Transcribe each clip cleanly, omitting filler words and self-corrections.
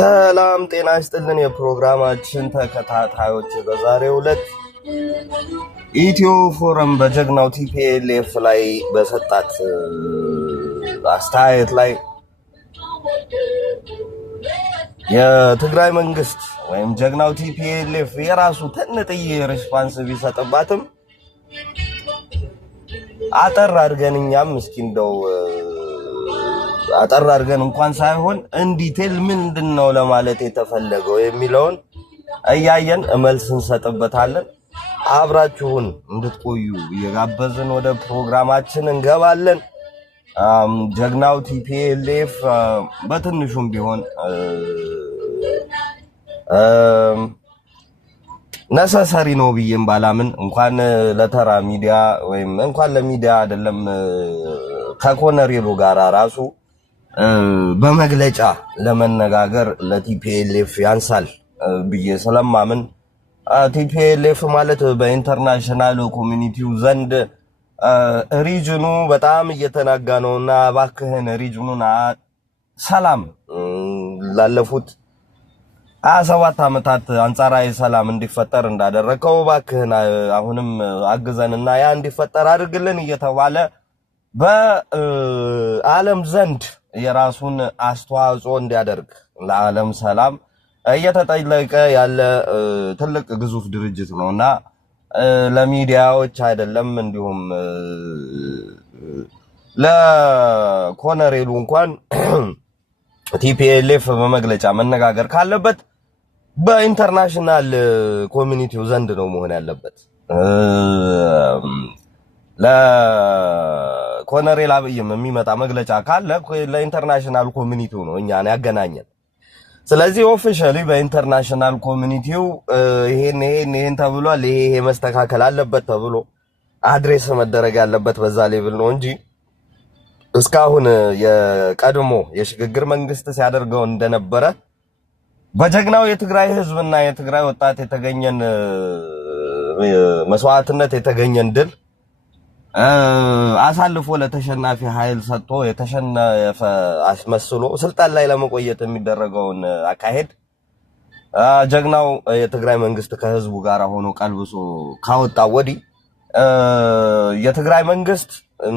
ሰላም ጤና ይስጥልን የፕሮግራማችን ተከታታዮች፣ በዛሬው ዕለት ኢትዮ ፎረም በጀግናው ቲፒኤልኤፍ ላይ በሰጣት አስተያየት ላይ የትግራይ መንግስት ወይም ጀግናው ቲፒኤልኤፍ የራሱ ትንጥዬ ሪስፖንስ ቢሰጥባትም አጠር አድርገን እኛም እስኪ እንደው አጠር አድርገን እንኳን ሳይሆን እንዲቴል ምንድነው ለማለት የተፈለገው የሚለውን እያየን መልስ እንሰጥበታለን። አብራችሁን እንድትቆዩ እየጋበዝን ወደ ፕሮግራማችን እንገባለን። ጀግናው ቲፒኤልኤፍ በትንሹም ቢሆን ነሰሰሪ ነው ብዬም ባላምን እንኳን ለተራ ሚዲያ ወይም እንኳን ለሚዲያ አይደለም ከኮነሬሉ ጋር ራሱ በመግለጫ ለመነጋገር ለቲፒኤልኤፍ ያንሳል ብዬ ስለማምን ቲፒኤልኤፍ ማለት በኢንተርናሽናል ኮሚኒቲው ዘንድ ሪጅኑ በጣም እየተናጋ ነውና ባክህን ሪጅኑን ሰላም ላለፉት 27 ዓመታት አንጻራዊ ሰላም እንዲፈጠር እንዳደረከው ባክህን አሁንም አግዘንና ያ እንዲፈጠር አድርግልን እየተባለ በዓለም ዘንድ የራሱን አስተዋጽኦ እንዲያደርግ ለዓለም ሰላም እየተጠየቀ ያለ ትልቅ ግዙፍ ድርጅት ነውና ለሚዲያዎች አይደለም እንዲሁም ለኮነሬሉ እንኳን ቲፒኤልኤፍ በመግለጫ መነጋገር ካለበት በኢንተርናሽናል ኮሚኒቲው ዘንድ ነው መሆን ያለበት። ለኮነሬል አብይም የሚመጣ መግለጫ ካለ ለኢንተርናሽናል ኮሚኒቲው ነው እኛን ያገናኘን። ስለዚህ ኦፊሻሊ በኢንተርናሽናል ኮሚኒቲው ይሄን ተብሏል፣ ይሄ መስተካከል አለበት ተብሎ አድሬስ መደረግ ያለበት በዛ ሌቭል ነው እንጂ እስካሁን የቀድሞ የሽግግር መንግስት ሲያደርገው እንደነበረ በጀግናው የትግራይ ህዝብና የትግራይ ወጣት የተገኘን መስዋዕትነት የተገኘን ድል አሳልፎ ለተሸናፊ ኃይል ሰጥቶ የተሸነፈ አስመስሎ ስልጣን ላይ ለመቆየት የሚደረገውን አካሄድ ጀግናው የትግራይ መንግስት ከህዝቡ ጋር ሆኖ ቀልብሶ ካወጣ ወዲህ የትግራይ መንግስት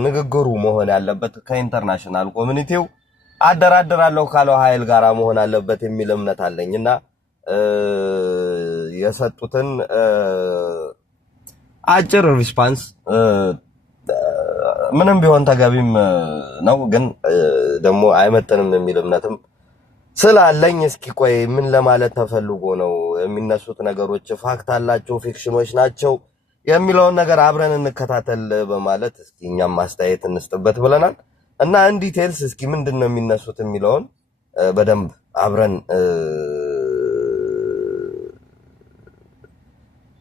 ንግግሩ መሆን ያለበት ከኢንተርናሽናል ኮሚኒቲው አደራደራለሁ ካለው ኃይል ጋር መሆን አለበት የሚል እምነት አለኝና የሰጡትን አጭር ሪስፖንስ ምንም ቢሆን ተገቢም ነው፣ ግን ደግሞ አይመጥንም የሚል እምነትም ስላለኝ እስኪ ቆይ ምን ለማለት ተፈልጎ ነው የሚነሱት ነገሮች ፋክት አላቸው ፊክሽኖች ናቸው የሚለውን ነገር አብረን እንከታተል በማለት እስኪ እኛም ማስተያየት እንስጥበት ብለናል እና ኢን ዲቴልስ እስኪ ምንድነው የሚነሱት የሚለውን በደንብ አብረን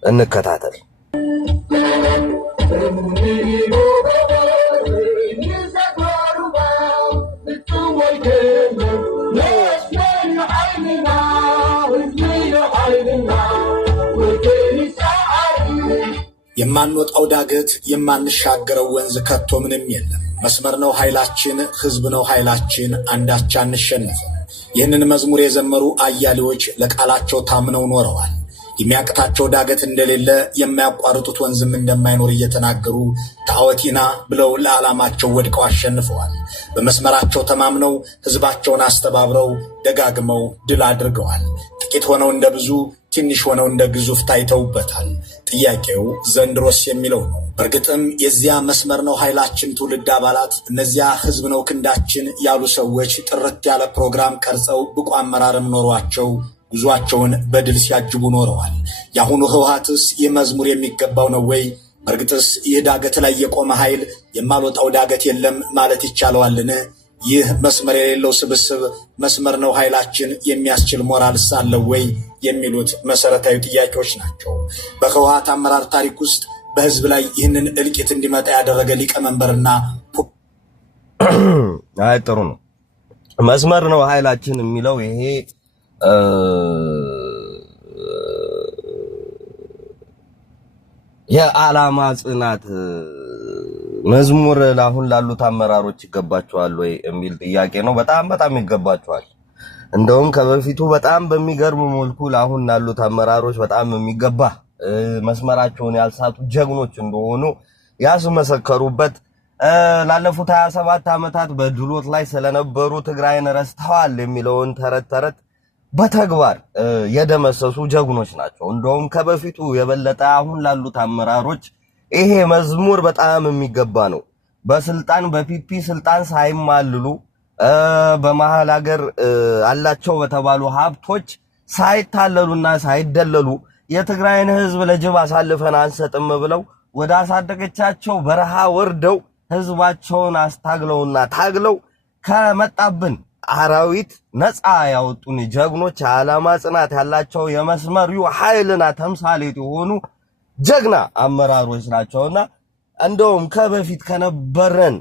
እንከታተል። የማንወጣው ዳገት የማንሻገረው ወንዝ ከቶ ምንም የለም። መስመር ነው ኃይላችን፣ ህዝብ ነው ኃይላችን፣ አንዳች አንሸነፍም። ይህንን መዝሙር የዘመሩ አያሌዎች ለቃላቸው ታምነው ኖረዋል። የሚያቅታቸው ዳገት እንደሌለ የማያቋርጡት ወንዝም እንደማይኖር እየተናገሩ ታወቲና ብለው ለዓላማቸው ወድቀው አሸንፈዋል። በመስመራቸው ተማምነው ህዝባቸውን አስተባብረው ደጋግመው ድል አድርገዋል። ጥቂት ሆነው እንደ ብዙ፣ ትንሽ ሆነው እንደ ግዙፍ ታይተውበታል። ጥያቄው ዘንድሮስ የሚለው ነው። በእርግጥም የዚያ መስመር ነው ኃይላችን ትውልድ አባላት፣ እነዚያ ህዝብ ነው ክንዳችን ያሉ ሰዎች ጥርት ያለ ፕሮግራም ቀርጸው ብቁ አመራርም ኖሯቸው ጉዟቸውን በድል ሲያጅቡ ኖረዋል። የአሁኑ ህወሓትስ ይህ መዝሙር የሚገባው ነው ወይ? በእርግጥስ ይህ ዳገት ላይ የቆመ ኃይል የማልወጣው ዳገት የለም ማለት ይቻለዋልን? ይህ መስመር የሌለው ስብስብ መስመር ነው ኃይላችን የሚያስችል ሞራልስ አለው ወይ? የሚሉት መሰረታዊ ጥያቄዎች ናቸው። በህወሓት አመራር ታሪክ ውስጥ በህዝብ ላይ ይህንን እልቂት እንዲመጣ ያደረገ ሊቀመንበርና ጥሩ ነው። መስመር ነው ኃይላችን የሚለው ይሄ የዓላማ ጽናት መዝሙር ለአሁን ላሉት አመራሮች ይገባቸዋል ወይ የሚል ጥያቄ ነው። በጣም ይገባቸዋል። እንደውም ከበፊቱ በጣም በሚገርም መልኩ ለአሁን ላሉት አመራሮች በጣም የሚገባ መስመራቸውን ያልሳቱ ጀግኖች እንደሆኑ ያስመሰከሩበት ላለፉት 27 ዓመታት በድሎት ላይ ስለነበሩ ትግራይን ረስተዋል የሚለውን ተረት በተግባር የደመሰሱ ጀግኖች ናቸው። እንደውም ከበፊቱ የበለጠ አሁን ላሉት አመራሮች ይሄ መዝሙር በጣም የሚገባ ነው። በስልጣን በፒፒ ስልጣን ሳይማልሉ በመሃል ሀገር አላቸው በተባሉ ሀብቶች ሳይታለሉና ሳይደለሉ የትግራይን ህዝብ ለጅብ አሳልፈን አንሰጥም ብለው ወደ አሳደገቻቸው በረሃ ወርደው ህዝባቸውን አስታግለውና ታግለው ከመጣብን አራዊት ነፃ ያወጡን ጀግኖች ዓላማ ጽናት ያላቸው የመስመሪው ኃይልና ተምሳሌት የሆኑ ጀግና አመራሮች ናቸውና እንደውም ከበፊት ከነበረን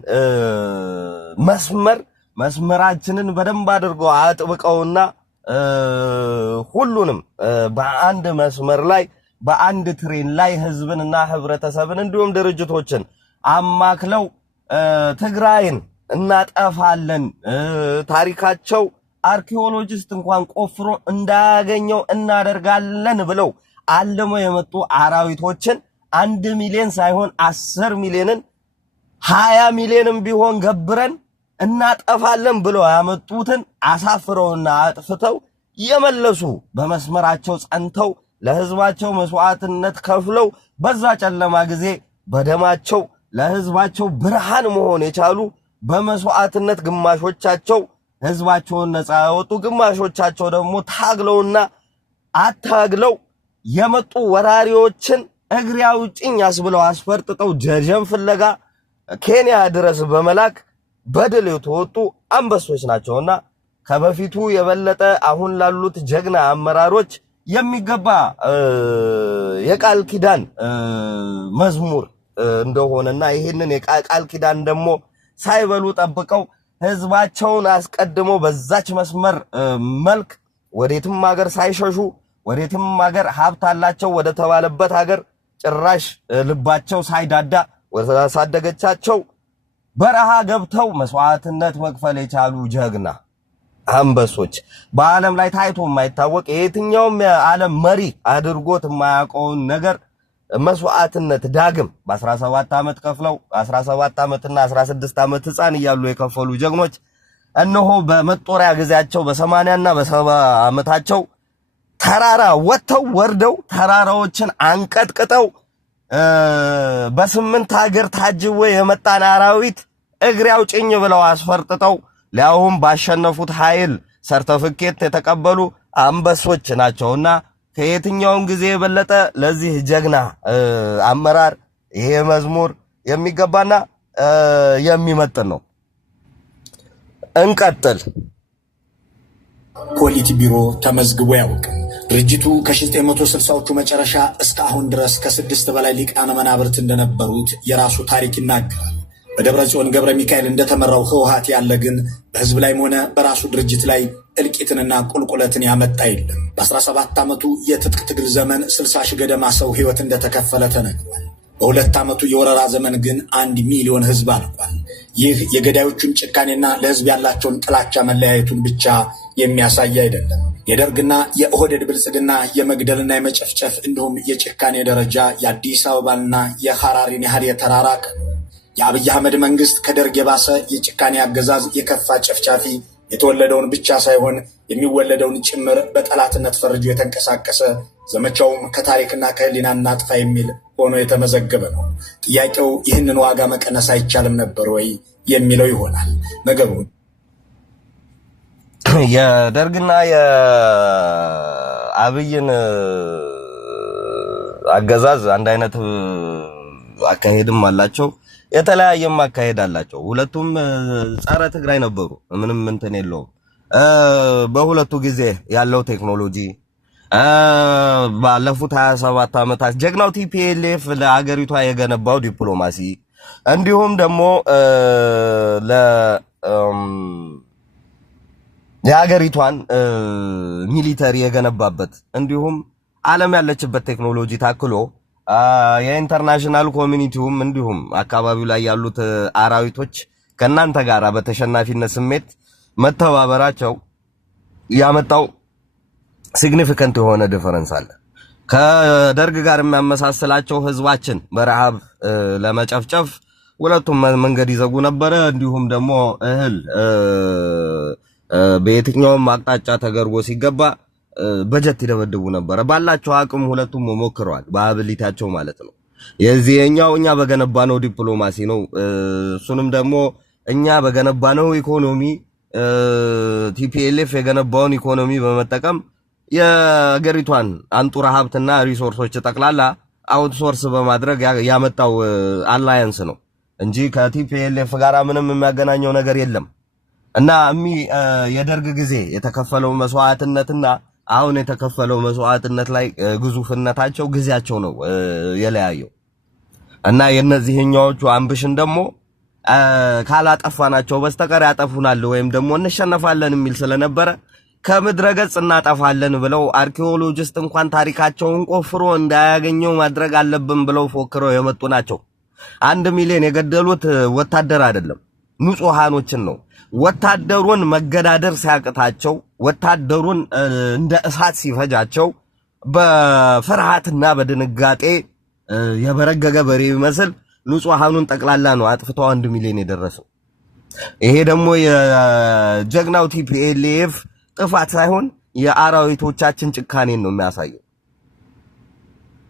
መስመራችንን በደንብ አድርገው አጥብቀውና ሁሉንም በአንድ መስመር ላይ በአንድ ትሬን ላይ ህዝብንና ህብረተሰብን እንዲሁም ድርጅቶችን አማክለው ትግራይን እናጠፋለን፣ ታሪካቸው አርኪኦሎጂስት እንኳን ቆፍሮ እንዳያገኘው እናደርጋለን ብለው አልሞ የመጡ አራዊቶችን 1 ሚሊዮን ሳይሆን 10 ሚሊዮንን 20 ሚሊዮንም ቢሆን ገብረን እናጠፋለን ብለው ያመጡትን አሳፍረውና አጥፍተው የመለሱ በመስመራቸው ጸንተው ለህዝባቸው መስዋዕትነት ከፍለው በዛ ጨለማ ጊዜ በደማቸው ለህዝባቸው ብርሃን መሆን የቻሉ በመስዋዕትነት ግማሾቻቸው ህዝባቸውን ነፃ ያወጡ ግማሾቻቸው ደግሞ ታግለውና አታግለው የመጡ ወራሪዎችን እግሬ አውጭኝ አስብለው አስፈርጥጠው ጀርጀን ፍለጋ ኬንያ ድረስ በመላክ በድል የተወጡ አንበሶች ናቸውና ከበፊቱ የበለጠ አሁን ላሉት ጀግና አመራሮች የሚገባ የቃል ኪዳን መዝሙር እንደሆነና ይሄንን የቃል ኪዳን ደግሞ ሳይበሉ ጠብቀው ህዝባቸውን አስቀድሞ በዛች መስመር መልክ ወዴትም ሀገር ሳይሸሹ ወዴትም ሀገር ሀብት አላቸው ወደ ተባለበት ሀገር ጭራሽ ልባቸው ሳይዳዳ ወደ አሳደገቻቸው በረሃ ገብተው መስዋዕትነት መክፈል የቻሉ ጀግና አንበሶች በዓለም ላይ ታይቶ የማይታወቅ የትኛውም የዓለም መሪ አድርጎት የማያውቀውን ነገር መስዋዕትነት ዳግም በ17 ዓመት ከፍለው 17 ዓመትና 16 ዓመት ህፃን እያሉ የከፈሉ ጀግኖች እነሆ በመጦሪያ ጊዜያቸው በ80 እና በ70 ዓመታቸው ተራራ ወጥተው ወርደው ተራራዎችን አንቀጥቅጠው በ8 ሀገር ታጅቦ የመጣን አራዊት እግሬ አውጭኝ ብለው አስፈርጥጠው ሊያውም ባሸነፉት ኃይል ሰርተፊኬት የተቀበሉ አንበሶች ናቸውና ከየትኛውም ጊዜ የበለጠ ለዚህ ጀግና አመራር ይሄ መዝሙር የሚገባና የሚመጥን ነው። እንቀጥል። ፖሊት ቢሮ ተመዝግቦ ያውቃል። ድርጅቱ ከ1960ዎቹ መጨረሻ እስከ አሁን ድረስ ከ6 በላይ ሊቃነ መናብርት እንደነበሩት የራሱ ታሪክ ይናገራል። በደብረ ጽዮን ገብረ ሚካኤል እንደተመራው ህወሓት ያለ ግን በህዝብ ላይም ሆነ በራሱ ድርጅት ላይ እልቂትንና ቁልቁለትን ያመጣ የለም። በ17 ዓመቱ የትጥቅ ትግል ዘመን 60 ሺህ ገደማ ሰው ህይወት እንደተከፈለ ተነግሯል። በ2 ዓመቱ የወረራ ዘመን ግን 1 ሚሊዮን ህዝብ አልቋል። ይህ የገዳዮቹን ጭካኔና ለህዝብ ያላቸውን ጥላቻ መለያየቱን ብቻ የሚያሳይ አይደለም። የደርግና የኦህዴድ ብልጽግና የመግደልና የመጨፍጨፍ እንዲሁም የጭካኔ ደረጃ የአዲስ አበባና የሐራሪን ያህል የተራራቀ ነው። የአብይ አህመድ መንግስት ከደርግ የባሰ የጭካኔ አገዛዝ የከፋ ጨፍጫፊ የተወለደውን ብቻ ሳይሆን የሚወለደውን ጭምር በጠላትነት ፈርጆ የተንቀሳቀሰ ዘመቻውም ከታሪክና ከህሊና እናጥፋ የሚል ሆኖ የተመዘገበ ነው። ጥያቄው ይህንን ዋጋ መቀነስ አይቻልም ነበር ወይ የሚለው ይሆናል። ነገሩ የደርግና የአብይን አገዛዝ አንድ አይነት አካሄድም አላቸው፣ የተለያየም አካሄድ አላቸው። ሁለቱም ጸረ ትግራይ ነበሩ፣ ምንም እንትን የለውም። በሁለቱ ጊዜ ያለው ቴክኖሎጂ ባለፉት 27 ዓመታት ጀግናው ቲፒኤልኤፍ ለአገሪቷ የገነባው ዲፕሎማሲ እንዲሁም ደግሞ የሀገሪቷን ሚሊተሪ የገነባበት እንዲሁም ዓለም ያለችበት ቴክኖሎጂ ታክሎ የኢንተርናሽናል ኮሚኒቲውም እንዲሁም አካባቢው ላይ ያሉት አራዊቶች ከናንተ ጋር በተሸናፊነት ስሜት መተባበራቸው ያመጣው ሲግኒፊካንት የሆነ ዲፈረንስ አለ። ከደርግ ጋር የሚያመሳስላቸው ህዝባችን በረሃብ ለመጨፍጨፍ ሁለቱም መንገድ ይዘጉ ነበረ። እንዲሁም ደግሞ እህል በየትኛውም አቅጣጫ ተገርጎ ሲገባ በጀት ይደበድቡ ነበረ። ባላቸው አቅም ሁለቱም ሞክረዋል፣ በአብሊታቸው ማለት ነው። የዚህኛው እኛ በገነባነው ዲፕሎማሲ ነው። እሱንም ደግሞ እኛ በገነባነው ኢኮኖሚ ቲፒኤልኤፍ የገነባውን ኢኮኖሚ በመጠቀም የሀገሪቷን አንጡራ ሀብትና ሪሶርሶች ጠቅላላ አውትሶርስ በማድረግ ያመጣው አላያንስ ነው እንጂ ከቲፒኤልኤፍ ጋር ምንም የሚያገናኘው ነገር የለም። እና የደርግ ጊዜ የተከፈለው መስዋዕትነትና አሁን የተከፈለው መስዋዕትነት ላይ ግዙፍነታቸው ጊዜያቸው ነው የለያየው። እና የነዚህኛዎቹ አምቢሽን ደግሞ ካላጠፋናቸው በስተቀር ያጠፉናል ወይም ደግሞ እንሸነፋለን የሚል ስለነበረ ከምድረ ገጽ እናጠፋለን ብለው አርኪኦሎጂስት እንኳን ታሪካቸውን ቆፍሮ እንዳያገኘው ማድረግ አለብን ብለው ፎክረው የመጡ ናቸው። 1 ሚሊዮን የገደሉት ወታደር አይደለም፣ ንጹሃኖችን ነው። ወታደሩን መገዳደር ሲያቅታቸው፣ ወታደሩን እንደ እሳት ሲፈጃቸው በፍርሃትና በድንጋጤ የበረገገ በሬ ይመስል ንጹሃኑን ጠቅላላ ነው አጥፍተው 1 ሚሊዮን የደረሰው። ይሄ ደግሞ የጀግናው ቲፒኤልኤፍ ጥፋት ሳይሆን የአራዊቶቻችን ጭካኔን ነው የሚያሳየው።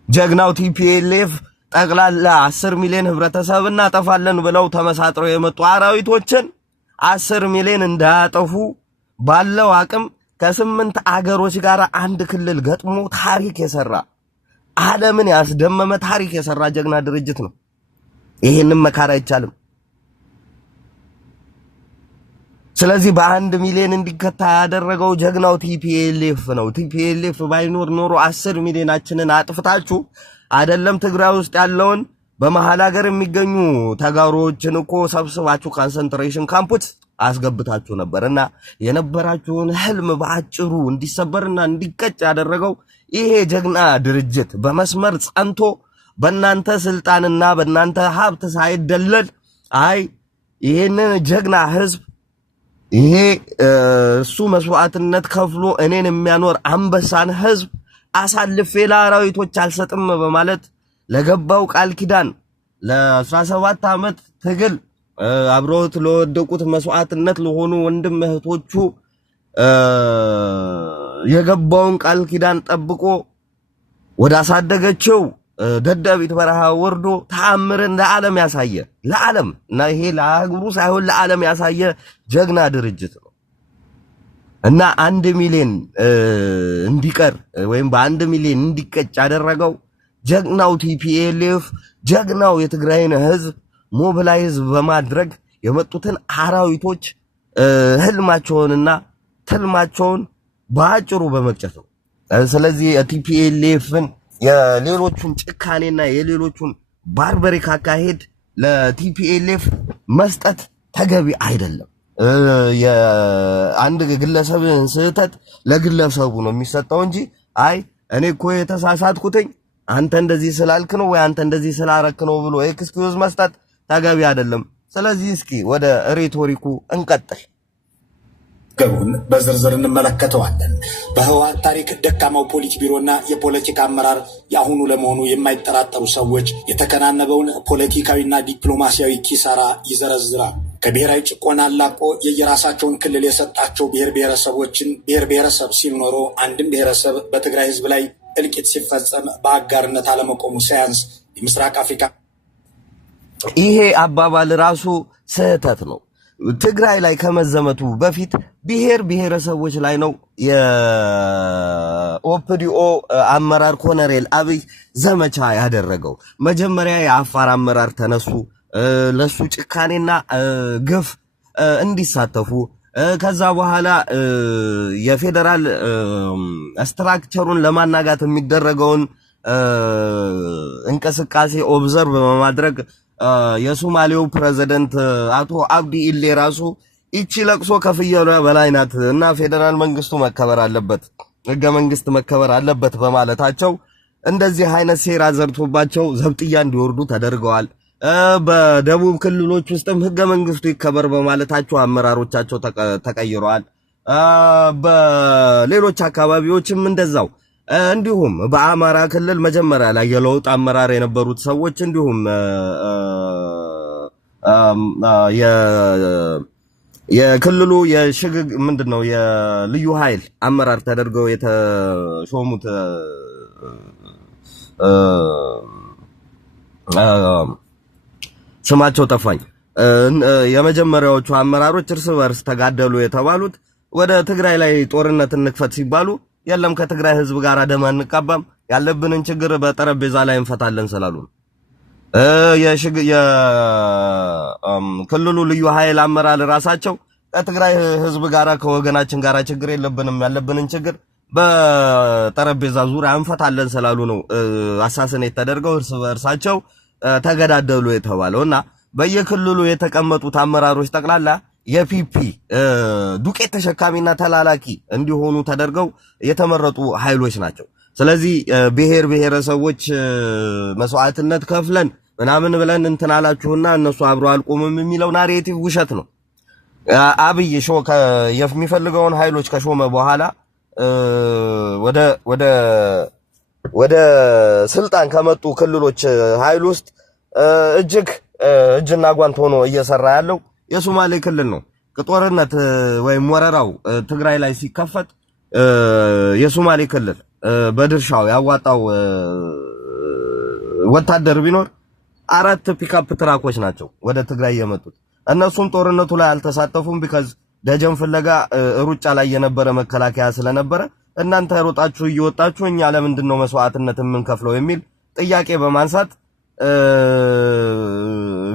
ጀግናው ቲፒኤልኤፍ ጠቅላላ 10 ሚሊዮን ህብረተሰብ እናጠፋለን ብለው ተመሳጥረው የመጡ አራዊቶችን 10 ሚሊዮን እንዳያጠፉ ባለው አቅም ከ8 አገሮች ጋር አንድ ክልል ገጥሞ ታሪክ የሰራ ዓለምን ያስደመመ ታሪክ የሰራ ጀግና ድርጅት ነው። ይሄንን መካር አይቻልም። ስለዚህ በ1 ሚሊዮን እንዲከታ ያደረገው ጀግናው ቲፒኤልኤፍ ነው። ቲፒኤልኤፍ ባይኖር ኖሮ 10 ሚሊዮናችንን አጥፍታችሁ አይደለም ትግራይ ውስጥ ያለውን በመሃል ሀገር የሚገኙ ተጋሮችን እኮ ሰብስባችሁ ኮንሰንትሬሽን ካምፖች አስገብታችሁ ነበርና የነበራችሁን ህልም በአጭሩ እንዲሰበርና እንዲቀጭ ያደረገው ይሄ ጀግና ድርጅት በመስመር ጸንቶ በእናንተ ስልጣንና በእናንተ ሀብት ሳይደለል ይሄንን ጀግና ህዝብ ይሄ እሱ መስዋዕትነት ከፍሎ እኔን የሚያኖር አንበሳን ህዝብ አሳልፌ ለአራዊቶች አልሰጥም በማለት ለገባው ቃል ኪዳን ለ17 ዓመት ትግል አብሮት ለወደቁት መስዋዕትነት ለሆኑ ወንድም እህቶቹ የገባውን ቃል ኪዳን ጠብቆ ወደ አሳደገችው ደደቢት በረሃ ወርዶ ተአምርን ለዓለም ያሳየ ለዓለም እና ይሄ ለአገሩ ሳይሆን ለዓለም ያሳየ ጀግና ድርጅት ነው። እና 1 ሚሊዮን እንዲቀር ወይም በ1 ሚሊዮን እንዲቀጭ ያደረገው ጀግናው ቲፒኤልኤፍ ጀግናው የትግራይን ህዝብ ሞቢላይዝ በማድረግ የመጡትን አራዊቶች ህልማቸውንና ትልማቸውን በአጭሩ በመቅጨት ነው። ስለዚህ የቲፒኤልኤፍን የሌሎቹን ጭካኔና የሌሎቹን ባርበሪክ አካሄድ ለቲፒኤልኤፍ መስጠት ተገቢ አይደለም። የአንድ ግለሰብን ስህተት ለግለሰቡ ነው የሚሰጠው እንጂ እኔ እኮ የተሳሳትኩትኝ አንተ እንደዚህ ስላልክ ነው ወይ አንተ እንደዚህ ስላረክ ነው ብሎ ኤክስኪዩዝ መስጠት ተገቢ አይደለም። ስለዚህ እስኪ ወደ ሬቶሪኩ እንቀጥል። ገሩን በዝርዝር እንመለከተዋለን። በህወሓት ታሪክ ደካማው ፖሊት ቢሮና የፖለቲካ አመራር የአሁኑ ለመሆኑ የማይጠራጠሩ ሰዎች የተከናነበውን ፖለቲካዊና ዲፕሎማሲያዊ ኪሳራ ይዘረዝራሉ። ከብሔራዊ ጭቆና አላቆ የየራሳቸውን ክልል የሰጣቸው ብሔረሰቦችን ብሔረሰብ ሲል ኖሮ አንድም ብሔረሰብ በትግራይ ህዝብ ላይ እልቂት ሲፈጸም በአጋርነት አለመቆሙ ሳያንስ የምስራቅ አፍሪካ ይሄ አባባል ራሱ ስህተት ነው። ትግራይ ላይ ከመዘመቱ በፊት ብሔረሰቦች ላይ ነው የኦፒዲኦ አመራር ኮሎኔል አብይ ዘመቻ ያደረገው። መጀመሪያ የአፋር አመራር ተነሱ ለሱ ጭካኔና ግፍ እንዲሳተፉ። ከዛ በኋላ የፌደራል ስትራክቸሩን ለማናጋት የሚደረገውን እንቅስቃሴ ኦብዘርቭ በማድረግ የሶማሌው ፕሬዝዳንት አቶ አብዲ ኢሌ ራሱ እቺ ለቅሶ ከፍየሏ በላይ ናት እና ፌደራል መንግስቱ መከበር አለበት፣ ህገ መንግስት መከበር አለበት በማለታቸው እንደዚህ አይነት ሴራ ዘርቶባቸው ዘብጥያ እንዲወርዱ ተደርገዋል። በደቡብ ክልሎች ውስጥም ህገ መንግስቱ ይከበር በማለታቸው አመራሮቻቸው ተቀይረዋል። በሌሎች አካባቢዎችም እንደዛው እንዲሁም በአማራ ክልል መጀመሪያ ላይ የለውጥ አመራር የነበሩት ሰዎች እንዲሁም የክልሉ ምንድነው የልዩ ኃይል አመራር ተደርገው የተሾሙት ስማቸው ጠፋኝ። የመጀመሪያዎቹ አመራሮች እርስ በርስ ተጋደሉ የተባሉት ወደ ትግራይ ላይ ጦርነት እንክፈት ሲባሉ የለም ከትግራይ ህዝብ ጋር ደም አንቃባም ያለብንን ችግር በጠረጴዛ ላይ እንፈታለን ስላሉ የክልሉ ልዩ ኃይል አመራር ራሳቸው ከትግራይ ህዝብ ጋር ከወገናችን ጋር ችግር የለብንም ያለብንን ችግር በጠረጴዛ ዙሪያ እንፈታለን ስላሉ ነው አሳስኔት ተደርገው እርስ በርሳቸው ተገዳደሉ የተባለውና በየክልሉ የተቀመጡት አመራሮች ጠቅላላ የፒፒ ዱቄት ተሸካሚና ተላላኪ እንዲሆኑ ተደርገው የተመረጡ ኃይሎች ናቸው። ስለዚህ ብሔር ብሔረሰቦች መስዋዕትነት ከፍለን ምናምን ብለን እንትናላችሁና እነሱ አብሮ አልቆምም የሚለው ናሬቲቭ ውሸት ነው። አብይ የሚፈልገውን ኃይሎች ከሾመ በኋላ ወደ ስልጣን ከመጡ ክልሎች ኃይል ውስጥ እጅና ጓንት ሆኖ እየሰራ ያለው የሶማሌ ክልል ነው። ጦርነት ወይም ወረራው ትግራይ ላይ ሲከፈት የሶማሌ ክልል በድርሻው ያዋጣው ወታደር ቢኖር 4 ፒካፕ ትራኮች ናቸው ወደ ትግራይ የመጡት። እነሱም ጦርነቱ ላይ አልተሳተፉም ቢካዝ ደጀን ፍለጋ ሩጫ ላይ የነበረ መከላከያ ስለነበረ እናንተ ሮጣችሁ እየወጣችሁ እኛ ለምንድን ነው መስዋዕትነት የምንከፍለው የሚል ጥያቄ በማንሳት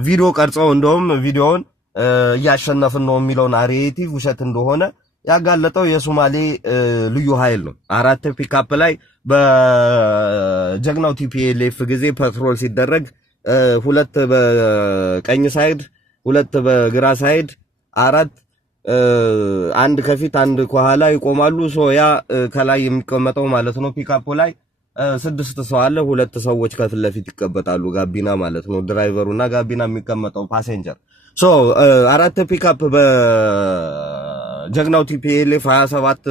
ቪዲዮ ቀርጸው እንደውም ቪዲዮውን እያሸነፍን ነው የሚለው ናሬቲቭ ውሸት እንደሆነ ያጋለጠው የሶማሌ ልዩ ኃይል ነው። 4 ፒካፕ ላይ በጀግናው ቲፒኤልኤፍ ጊዜ ፓትሮል ሲደረግ 2 በቀኝ ሳይድ 2 በግራ ሳይድ 4 አንድ ከፊት አንድ ከኋላ ይቆማሉ። ያ ከላይ የሚቀመጠው ማለት ነው ፒካፕ ላይ 6 ሰው አለ። 2 ሰዎች ከፊት ለፊት ይቀመጣሉ ጋቢና ማለት ነው ድራይቨሩና ጋቢና የሚቀመጠው ፓሴንጀር 4 ፒካፕ በጀግናው ቲፒኤልኤፍ 27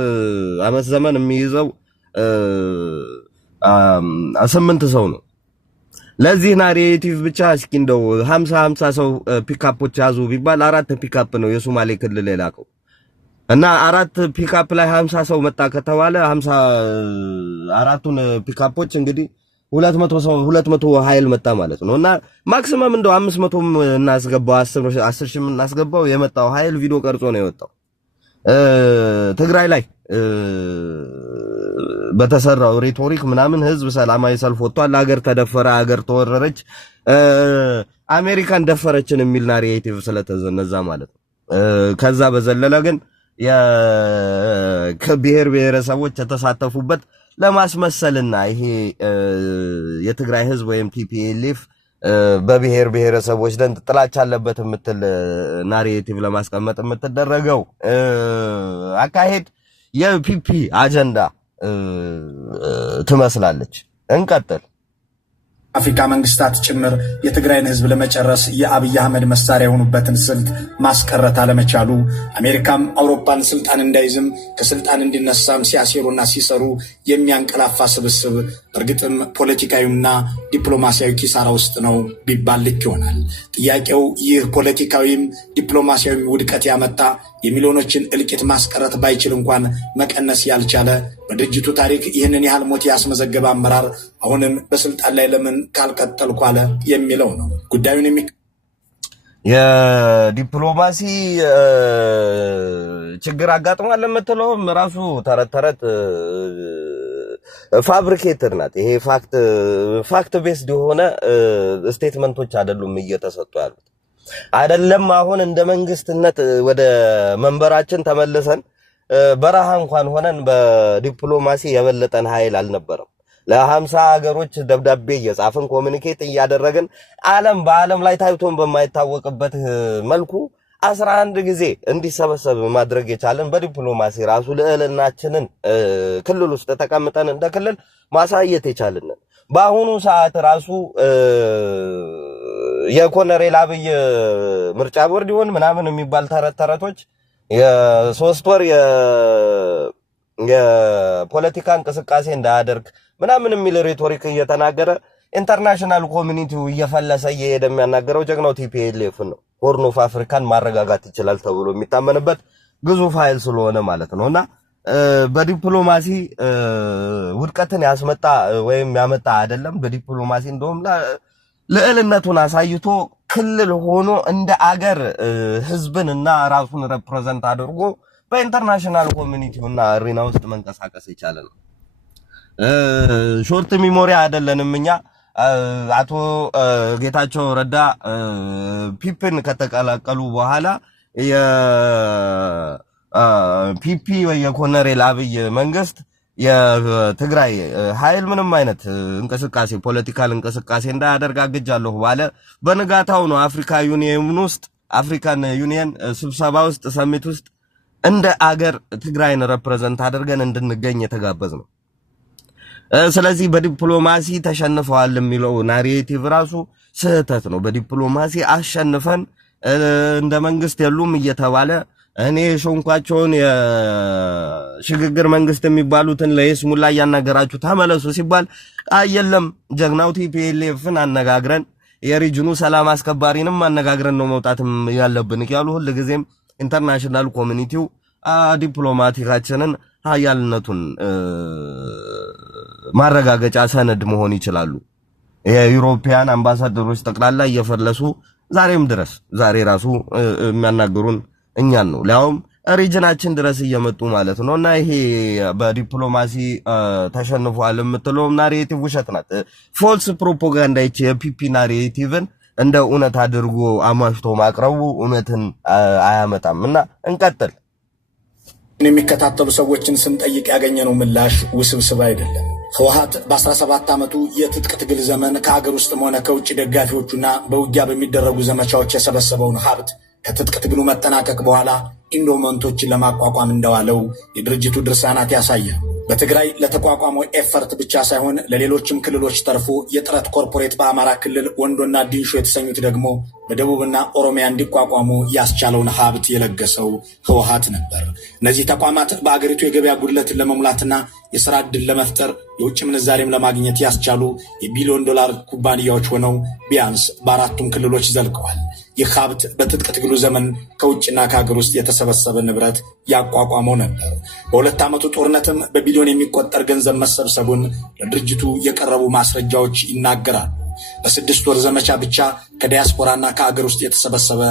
ዓመት ዘመን የሚይዘው 8 ሰው ነው። ለዚህ ናሬቲቭ ብቻ እስኪ እንደው 50 ሰው ፒካፖች ያዙ ቢባል 4 ፒካፕ ነው የሶማሌ ክልል የላከው እና 4 ፒካፕ ላይ 50 ሰው መጣ ከተባለ 54ቱን ፒካፖች እንግዲህ 200 ሰው 200 ኃይል መጣ ማለት ነው። እና ማክሲመም እንደው 500ም እናስገባው 10 ሺህ እናስገባው የመጣው ኃይል ቪዲዮ ቀርጾ ነው የወጣው። ትግራይ ላይ በተሰራው ሪቶሪክ ምናምን ህዝብ ሰላማዊ ሰልፍ ወጥቷል። ሀገር ተደፈረ፣ ሀገር ተወረረች፣ አሜሪካን ደፈረችን የሚል ናሬቲቭ ስለተዘነዛ ማለት ነው። ከዛ በዘለለ ግን የብሔር ብሔረሰቦች የተሳተፉበት ለማስመሰልና ይሄ የትግራይ ህዝብ ወይም ቲፒኤልኤፍ በብሔር ብሔረሰቦች ዘንድ ጥላቻ አለበት የምትል ናሬቲቭ ለማስቀመጥ የምትደረገው አካሄድ የፒፒ አጀንዳ ትመስላለች። እንቀጥል። አፍሪካ መንግስታት ጭምር የትግራይን ህዝብ ለመጨረስ የአብይ አህመድ መሳሪያ የሆኑበትን ስልት ማስቀረት አለመቻሉ አሜሪካም አውሮፓን ስልጣን እንዳይዝም ከስልጣን እንዲነሳም ሲያሴሩና ሲሰሩ የሚያንቀላፋ ስብስብ እርግጥም ፖለቲካዊና ዲፕሎማሲያዊ ኪሳራ ውስጥ ነው ቢባል ልክ ይሆናል። ጥያቄው ይህ ፖለቲካዊም ዲፕሎማሲያዊ ውድቀት ያመጣ የሚሊዮኖችን እልቂት ማስቀረት ባይችል እንኳን መቀነስ ያልቻለ በድርጅቱ ታሪክ ይህንን ያህል ሞት ያስመዘገበ አመራር አሁንም በስልጣን ላይ ለምን ካልቀጠልኩ አለ የሚለው ነው። ጉዳዩን የዲፕሎማሲ ችግር አጋጥሟል ለምትለውም ራሱ ተረት ፋብሪኬተር ናት። ይሄ ፋክት ቤስድ የሆነ ስቴትመንቶች አይደሉም እየተሰጡ ያሉት። አይደለም አሁን እንደ መንግስትነት ወደ መንበራችን ተመልሰን በረሃ እንኳን ሆነን በዲፕሎማሲ የበለጠን ኃይል አልነበረም። ለ50 ሀገሮች ደብዳቤ እየጻፍን ኮሙኒኬት እያደረግን በዓለም ላይ ታይቶን በማይታወቅበት መልኩ 11 ጊዜ እንዲሰበሰብ ማድረግ የቻለን በዲፕሎማሲ ራሱ ልዕልናችንን ክልል ውስጥ ተቀምጠን እንደ ክልል ማሳየት የቻልን። በአሁኑ ሰዓት ራሱ የኮሎኔል አብይ ምርጫ ቦርድ ይሆን ምናምን የሚባል ተረቶች የ3 ወር የፖለቲካ እንቅስቃሴ እንዳያደርግ ምናምን የሚል ሬቶሪክ እየተናገረ ኢንተርናሽናል ኮሚኒቲው እየፈለሰ እየሄደ የሚያናገረው ጀግናው ቲፒኤልኤፍ ነው። ሆርን ኦፍ አፍሪካን ማረጋጋት ይችላል ተብሎ የሚታመንበት ግዙፍ ኃይል ስለሆነ ማለት ነውና በዲፕሎማሲ ውድቀትን ያስመጣ ወይም ያመጣ አይደለም። በዲፕሎማሲ እንደውም ልዕልነቱን አሳይቶ ክልል ሆኖ እንደ አገር ህዝብንና ራሱን ሪፕሬዘንት አድርጎ በኢንተርናሽናል ኮሚኒቲውና አሪና ውስጥ መንቀሳቀስ የቻለ ነው። ሾርት ሚሞሪ አይደለንም እኛ። አቶ ጌታቸው ረዳ ፒፒን ከተቀላቀሉ በኋላ የፒፒ ወይ የኮሎኔል አብይ መንግስት የትግራይ ኃይል ምንም አይነት እንቅስቃሴ ፖለቲካል እንቅስቃሴ እንዳያደርግ አግጃለሁ ባለ በንጋታው ነው አፍሪካን ዩኒየን ስብሰባ ውስጥ ሰሚት ውስጥ እንደ አገር ትግራይን ሪፕሬዘንት አድርገን እንድንገኝ የተጋበዝ ነው። ስለዚህ በዲፕሎማሲ ተሸንፈዋል የሚለው ናሬቲቭ ራሱ ስህተት ነው። በዲፕሎማሲ አሸንፈን እንደ መንግስት የሉም እየተባለ እኔ ሾንኳቸውን የሽግግር መንግስት የሚባሉትን ለይስሙላ ያናገራችሁ ተመለሱ ሲባል አየለም ጀግናው ቲፒኤልኤፍን አነጋግረን የሪጅኑ ሰላም አስከባሪንም አነጋግረን ነው መውጣትም ያለብን ያሉ ሁሉ ጊዜም ኢንተርናሽናል ኮሚኒቲው ዲፕሎማቲካችንን ሀያልነቱን ማረጋገጫ ሰነድ መሆን ይችላሉ። የዩሮፒያን አምባሳደሮች ጠቅላላ እየፈለሱ ዛሬም ድረስ ዛሬ ራሱ የሚያናገሩን እኛን ነው። ሊያውም ሪጅናችን ድረስ እየመጡ ማለት ነውና ይሄ በዲፕሎማሲ ተሸንፏል የምትለው ናሬቲቭ ውሸት ናት። ፎልስ ፕሮፓጋንዳ ይቺ የፒፒ ናሬቲቭን እንደ እውነት አድርጎ አማሽቶ ማቅረቡ እውነትን አያመጣምና እንቀጥል። የሚከታተሉ ሰዎችን ስንጠይቅ ያገኘነው ምላሽ ውስብስብ አይደለም። ህወሓት በ17 ዓመቱ የትጥቅ ትግል ዘመን ከሀገር ውስጥም ሆነ ከውጭ ደጋፊዎቹና በውጊያ በሚደረጉ ዘመቻዎች የሰበሰበውን ሀብት ከትጥቅ ትግሉ መጠናቀቅ በኋላ ኢንዶመንቶችን ለማቋቋም እንደዋለው የድርጅቱ ድርሳናት ያሳያል። በትግራይ ለተቋቋመው ኤፈርት ብቻ ሳይሆን ለሌሎችም ክልሎች ተርፎ የጥረት ኮርፖሬት በአማራ ክልል ወንዶና ዲንሾ የተሰኙት ደግሞ በደቡብና ኦሮሚያ እንዲቋቋሙ ያስቻለውን ሀብት የለገሰው ህወሓት ነበር። እነዚህ ተቋማት በአገሪቱ የገበያ ጉድለትን ለመሙላትና የሥራ ዕድል ለመፍጠር የውጭ ምንዛሬም ለማግኘት ያስቻሉ የቢሊዮን ዶላር ኩባንያዎች ሆነው ቢያንስ በአራቱም ክልሎች ዘልቀዋል። ይህ ሀብት በትጥቅ ትግሉ ዘመን ከውጭና ከሀገር ውስጥ የተሰበሰበ ንብረት ያቋቋመው ነበር። በሁለት ዓመቱ ጦርነትም በቢሊዮን የሚቆጠር ገንዘብ መሰብሰቡን ለድርጅቱ የቀረቡ ማስረጃዎች ይናገራሉ። በ6 ወር ዘመቻ ብቻ ከዲያስፖራና ከሀገር ውስጥ የተሰበሰበ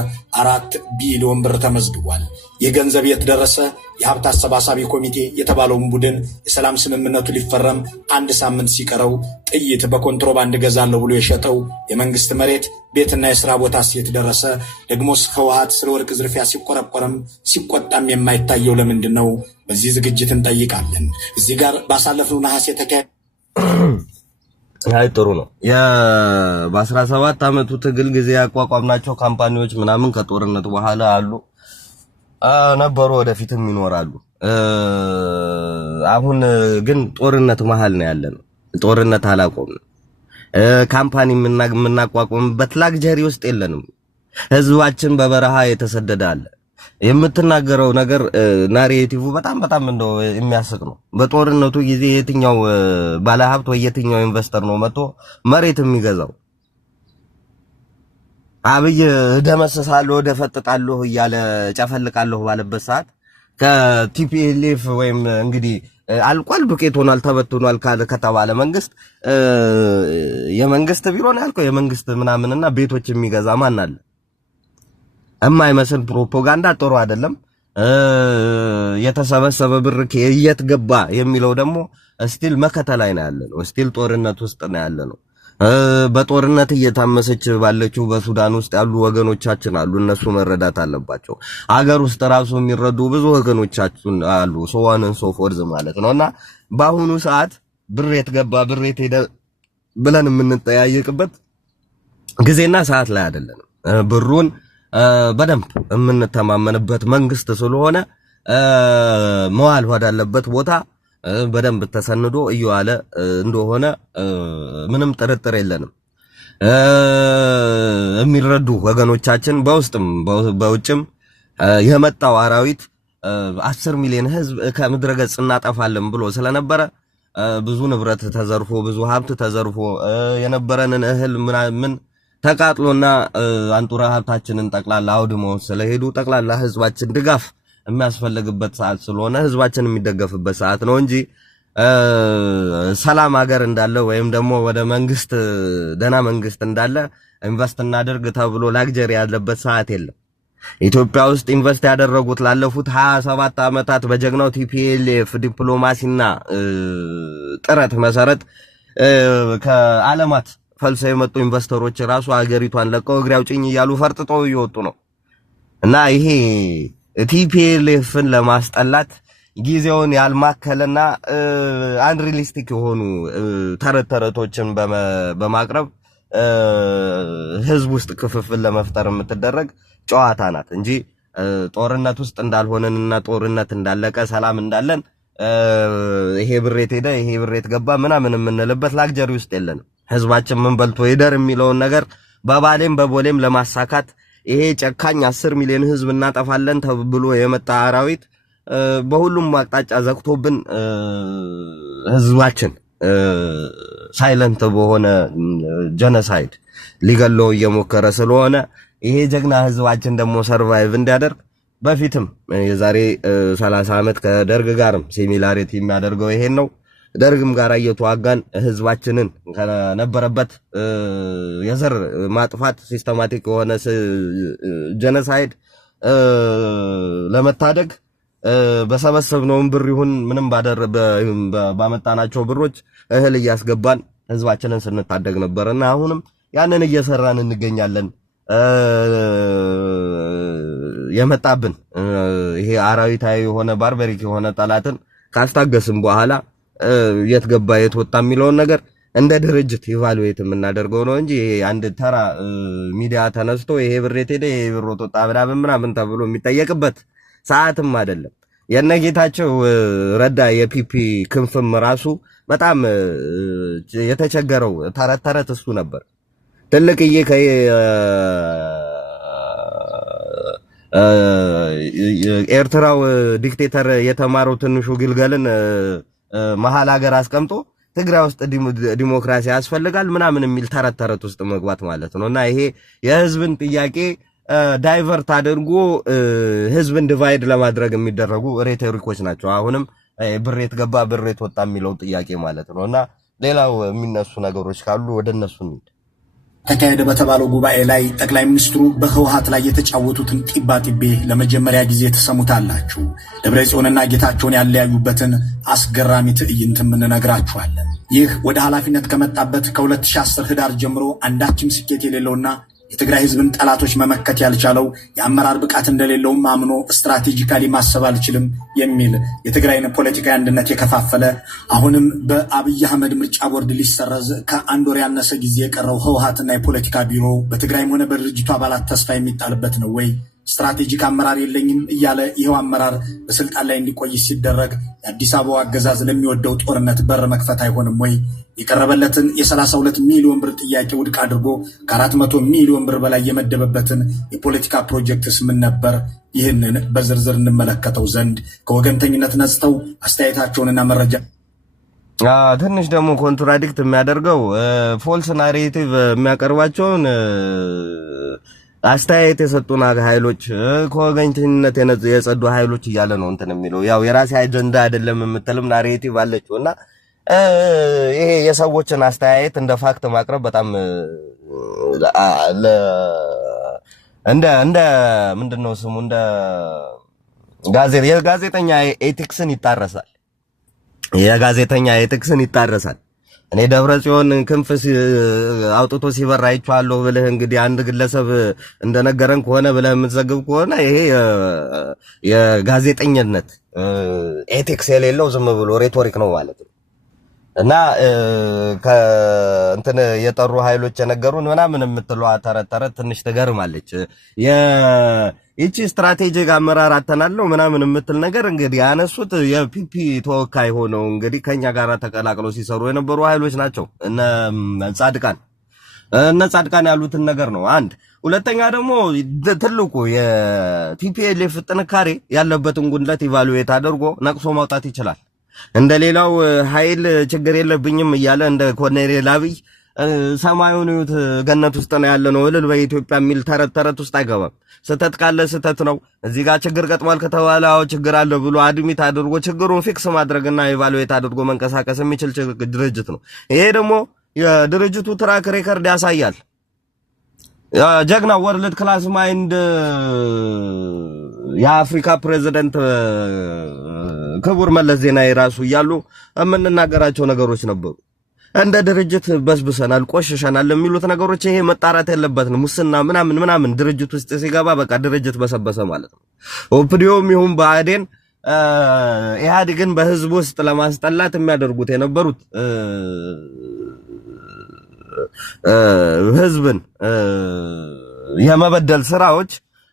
4 ቢሊዮን ብር ተመዝግቧል። ይህ ገንዘብ የት ደረሰ? የሀብት አሰባሳቢ ኮሚቴ የተባለውን ቡድን የሰላም ስምምነቱ ሊፈረም 1 ሳምንት ሲቀረው ጥይት በኮንትሮባንድ ገዛለሁ ብሎ የሸጠው የመንግስት መሬት፣ ቤትና የሥራ ቦታ የት ደረሰ? ደግሞስ ህወሓት ስለ ወርቅ ዝርፊያ ሲቆረቆርም ሲቆጣም የማይታየው ለምንድን ነው? በዚህ ዝግጅት እንጠይቃለን። እዚህ ጋር ባሳለፍነው ነሐሴ ተካሄደ። አይ ጥሩ ነው። በ17 ዓመቱ ትግል ጊዜ ያቋቋምናቸው ካምፓኒዎች ምናምን ከጦርነት በኋላ አሉ ነበሩ፣ ወደፊትም ይኖራሉ። አሁን ግን ጦርነት መሃል ነው ያለነው። ጦርነት አላቆምንም። ካምፓኒ የምናቋቁምበት ላግጀሪ ውስጥ የለንም። ህዝባችን በበረሃ የተሰደደ አለ። የምትናገረው ነገር ናሬቲቭ በጣም እንደው የሚያስቅ ነው። በጦርነቱ ጊዜ የትኛው ባለሀብት ወይ የትኛው ኢንቨስተር ነው መጥቶ መሬት የሚገዛው? አብይ ደመሰሳለሁ ደፈጥጣለሁ እያለ ጨፈልቃለሁ ባለበት ሰዓት ከቲፒኤልኤፍ ወይም እንግዲህ አልቋል ዱቄት ሆኗል ተበትኗል ከተባለ መንግስት የመንግስት ቢሮ ነው ያልከው የመንግስት ምናምንና ቤቶች የሚገዛ ማን አለ? የማይመስል ፕሮፓጋንዳ ጥሩ አይደለም። የተሰበሰበ ብር የት ገባ የሚለው ደግሞ ስቲል መከታ ላይ ነው ያለነው። ስቲል ጦርነት ውስጥ ነው ያለነው። በጦርነት እየታመሰች ባለችው በሱዳን ውስጥ ያሉ ወገኖቻችን አሉ። እነሱ መረዳት አለባቸው። አገር ውስጥ ራሱ የሚረዱ ብዙ ወገኖቻችን አሉ። ሶዋንን ሶፎርዝ ማለት ነውና በአሁኑ ሰዓት ብር የት ገባ ብር የት ሄደ ብለን የምንጠያየቅበት ጊዜና ሰዓት ላይ አይደለንም። ብሩን በደንብ የምንተማመንበት መንግስት ስለሆነ መዋል ወዳለበት ቦታ በደንብ ተሰንዶ እየዋለ እንደሆነ ምንም ጥርጥር የለንም። የሚረዱ ወገኖቻችን በውስጥም በውጭም የመጣው አራዊት 10 ሚሊዮን ህዝብ ከምድረ ገጽ እናጠፋለን ብሎ ስለነበረ ብዙ ንብረት ተዘርፎ ብዙ ሀብት ተዘርፎ የነበረንን እህል ምን ተቃጥሎና አንጡራ ሀብታችንን ጠቅላላ አውድመው ስለሄዱ ጠቅላላ ህዝባችን ድጋፍ የሚያስፈልግበት ሰዓት ስለሆነ ህዝባችን የሚደገፍበት ሰዓት ነው እንጂ ሰላም ሀገር እንዳለ ወይም ደግሞ ወደ መንግስት ደና መንግስት እንዳለ ኢንቨስት እናደርግ ተብሎ ላግጀሪ ያለበት ሰዓት የለም። ኢትዮጵያ ውስጥ ኢንቨስት ያደረጉት ላለፉት 27 ዓመታት በጀግናው ቲፒኤልኤፍ ዲፕሎማሲና ጥረት መሰረት ከዓለማት ፈልሰው የመጡ ኢንቨስተሮች ራሱ ሀገሪቷን ለቀው እግሬ አውጭኝ እያሉ ፈርጥጠው እየወጡ ነው። እና ይሄ ቲፒኤልኤፍን ለማስጠላት ጊዜውን ያልማከለና አንሪሊስቲክ የሆኑ ተረቶችን በማቅረብ ህዝብ ውስጥ ክፍፍል ለመፍጠር የምትደረግ ጨዋታ ናት እንጂ ጦርነት ውስጥ እንዳልሆነንና ጦርነት እንዳለቀ ሰላም እንዳለን ይሄ ብሬት ሄደ ይሄ ብሬት ገባ ምናምን የምንልበት ላግጀሪ ውስጥ የለንም። ህዝባችን ምን በልቶ ይደር የሚለውን ነገር በባሌም በቦሌም ለማሳካት ይሄ ጨካኝ 10 ሚሊዮን ህዝብ እናጠፋለን ተብሎ የመጣ አራዊት በሁሉም አቅጣጫ ዘግቶብን ህዝባችን ሳይለንት በሆነ ጀነሳይድ ሊገለው እየሞከረ ስለሆነ ይሄ ጀግና ህዝባችን ደግሞ ሰርቫይቭ እንዲያደርግ በፊትም የዛሬ 30 ዓመት ከደርግ ጋርም ሲሚላሪቲ የሚያደርገው ይሄን ነው። ደርግም ጋር እየተዋጋን ህዝባችንን ከነበረበት የዘር ማጥፋት ሲስተማቲክ የሆነ ጀነሳይድ ለመታደግ በሰበሰብነውም ብር ይሁን ምንም ባመጣናቸው ብሮች እህል እያስገባን ህዝባችንን ስንታደግ ነበርና አሁንም ያንን እየሰራን እንገኛለን። የመጣብን ይሄ አራዊታዊ የሆነ ባርበሪክ የሆነ ጠላትን ካስታገስን በኋላ የት ገባ የት ወጣ የሚለውን ነገር እንደ ድርጅት ኢቫሉዌት የምናደርገው ነው እንጂ አንድ ተራ ሚዲያ ተነስቶ ይሄ ብሬት ሄደ ይሄ ብር ወጣ ምናምን ተብሎ የሚጠየቅበት ሰዓትም አይደለም። የነጌታቸው ረዳ የፒፒ ክንፍም ራሱ በጣም የተቸገረው ተረት እሱ ነበር። ትልቅዬ ኤርትራው ዲክቴተር የተማረው ትንሹ ግልገልን መሀል ሀገር አስቀምጦ ትግራይ ውስጥ ዲሞክራሲ ያስፈልጋል ምናምን የሚል ተረት ውስጥ መግባት ማለት ነው። እና ይሄ የህዝብን ጥያቄ ዳይቨርት አድርጎ ህዝብን ዲቫይድ ለማድረግ የሚደረጉ ሬቶሪኮች ናቸው። አሁንም ብሬት ገባ ብሬት ወጣ የሚለው ጥያቄ ማለት ነው። እና ሌላው የሚነሱ ነገሮች ካሉ ወደ እነሱ እንሂድ። ተካሄደ በተባለው ጉባኤ ላይ ጠቅላይ ሚኒስትሩ በህወሓት ላይ የተጫወቱትን ጢባጢቤ ለመጀመሪያ ጊዜ ተሰሙታላችሁ። ደብረጽዮንና ጌታቸውን ያለያዩበትን አስገራሚ ትዕይንትም እንነግራችኋለን። ይህ ወደ ኃላፊነት ከመጣበት ከ2010 ህዳር ጀምሮ አንዳችም ስኬት የሌለውና የትግራይ ህዝብን ጠላቶች መመከት ያልቻለው የአመራር ብቃት እንደሌለውም አምኖ ስትራቴጂካሊ ማሰብ አልችልም የሚል የትግራይን ፖለቲካዊ አንድነት የከፋፈለ አሁንም በአብይ አህመድ ምርጫ ቦርድ ሊሰረዝ ከአንድ ወር ያነሰ ጊዜ የቀረው ህወሓትና የፖለቲካ ቢሮ በትግራይም ሆነ በድርጅቱ አባላት ተስፋ የሚጣልበት ነው ወይ? ስትራቴጂክ አመራር የለኝም እያለ ይሄው አመራር በስልጣን ላይ እንዲቆይ ሲደረግ የአዲስ አበባ አገዛዝ ለሚወደው ጦርነት በር መክፈት አይሆንም ወይ? የቀረበለትን የ32 ሚሊዮን ብር ጥያቄ ውድቅ አድርጎ ከ400 ሚሊዮን ብር በላይ የመደበበትን የፖለቲካ ፕሮጀክትስ ምን ነበር? ይህንን በዝርዝር እንመለከተው ዘንድ ከወገንተኝነት ነጽተው አስተያየታቸውንና መረጃ ትንሽ ደግሞ ኮንትራዲክት የሚያደርገው ፎልስ ናሬቲቭ የሚያቀርባቸውን አስተያየት የሰጡና ኃይሎች ከወገንተኝነት የጸዱ ኃይሎች እያለ ነው እንትን የሚለው። ያው የራሴ አጀንዳ አይደለም የምትልም ናሬቲቭ አለችውና ይሄ የሰዎችን አስተያየት እንደ ፋክት ማቅረብ በጣም እንደ ምንድነው ስሙ እንደ የጋዜጠኛ ኤቲክስን ይጣረሳል። የጋዜጠኛ ኤቲክስን ይጣረሳል። እኔ ደብረጽዮን ክንፍ አውጥቶ ሲበር አይቻለሁ ብለህ እንግዲህ አንድ ግለሰብ እንደነገረን ከሆነ ብለህ የምትዘግብ ከሆነ ይሄ የጋዜጠኝነት ኤቲክስ የሌለው ዝም ብሎ ሬቶሪክ ነው ማለት ነው። እና ከእንትን የጠሩ ኃይሎች የነገሩን ምናምን የምትለው ተረት ትንሽ ትገርማለች። ይቺ ስትራቴጂክ አመራር አተናለው ምናምን የምትል ነገር እንግዲህ ያነሱት የፒፒ ተወካይ ሆነው እንግዲህ ከኛ ጋር ተቀላቅለው ሲሰሩ የነበሩ ኃይሎች ናቸው። እነ ጻድቃን እነ ጻድቃን ያሉትን ነገር ነው። አንድ ሁለተኛ ደግሞ ትልቁ የቲፒኤልኤፍ ጥንካሬ ያለበትን ጉድለት ኢቫሉዌት አድርጎ ነቅሶ ማውጣት ይችላል። እንደሌላው ኃይል ችግር የለብኝም እያለ እንደ ኮሎኔል አብይ ሰማዩን ይሁት ገነት ውስጥ ነው ያለ ነው እልል በኢትዮጵያ የሚል ተረት ውስጥ አይገባም። ስተት ካለ ስተት ነው። እዚህ ጋር ችግር ገጥሟል ከተባለ አዎ ችግር አለ ብሎ አድሚት አድርጎ ችግሩን ፊክስ ማድረግና ኢቫሉዌት አድርጎ መንቀሳቀስ የሚችል ድርጅት ነው። ይሄ ደግሞ የድርጅቱ ትራክ ሬከርድ ያሳያል። ጀግና ወርልድ ክላስ ማይንድ የአፍሪካ ፕሬዝዳንት ክቡር መለስ ዜናዊ ራሱ እያሉ የምንናገራቸው ነገሮች ነበሩ። እንደ ድርጅት በስብሰናል፣ ቆሽሸናል የሚሉት ነገሮች ይሄ መጣራት ያለበትን ሙስና ምናምን ድርጅት ውስጥ ሲገባ በቃ ድርጅት በሰበሰ ማለት ነው። ኦፕዲዮም ይሁን ብአዴን ኢህአዴግን በህዝብ ውስጥ ለማስጠላት የሚያደርጉት የነበሩት ህዝብን የመበደል ስራዎች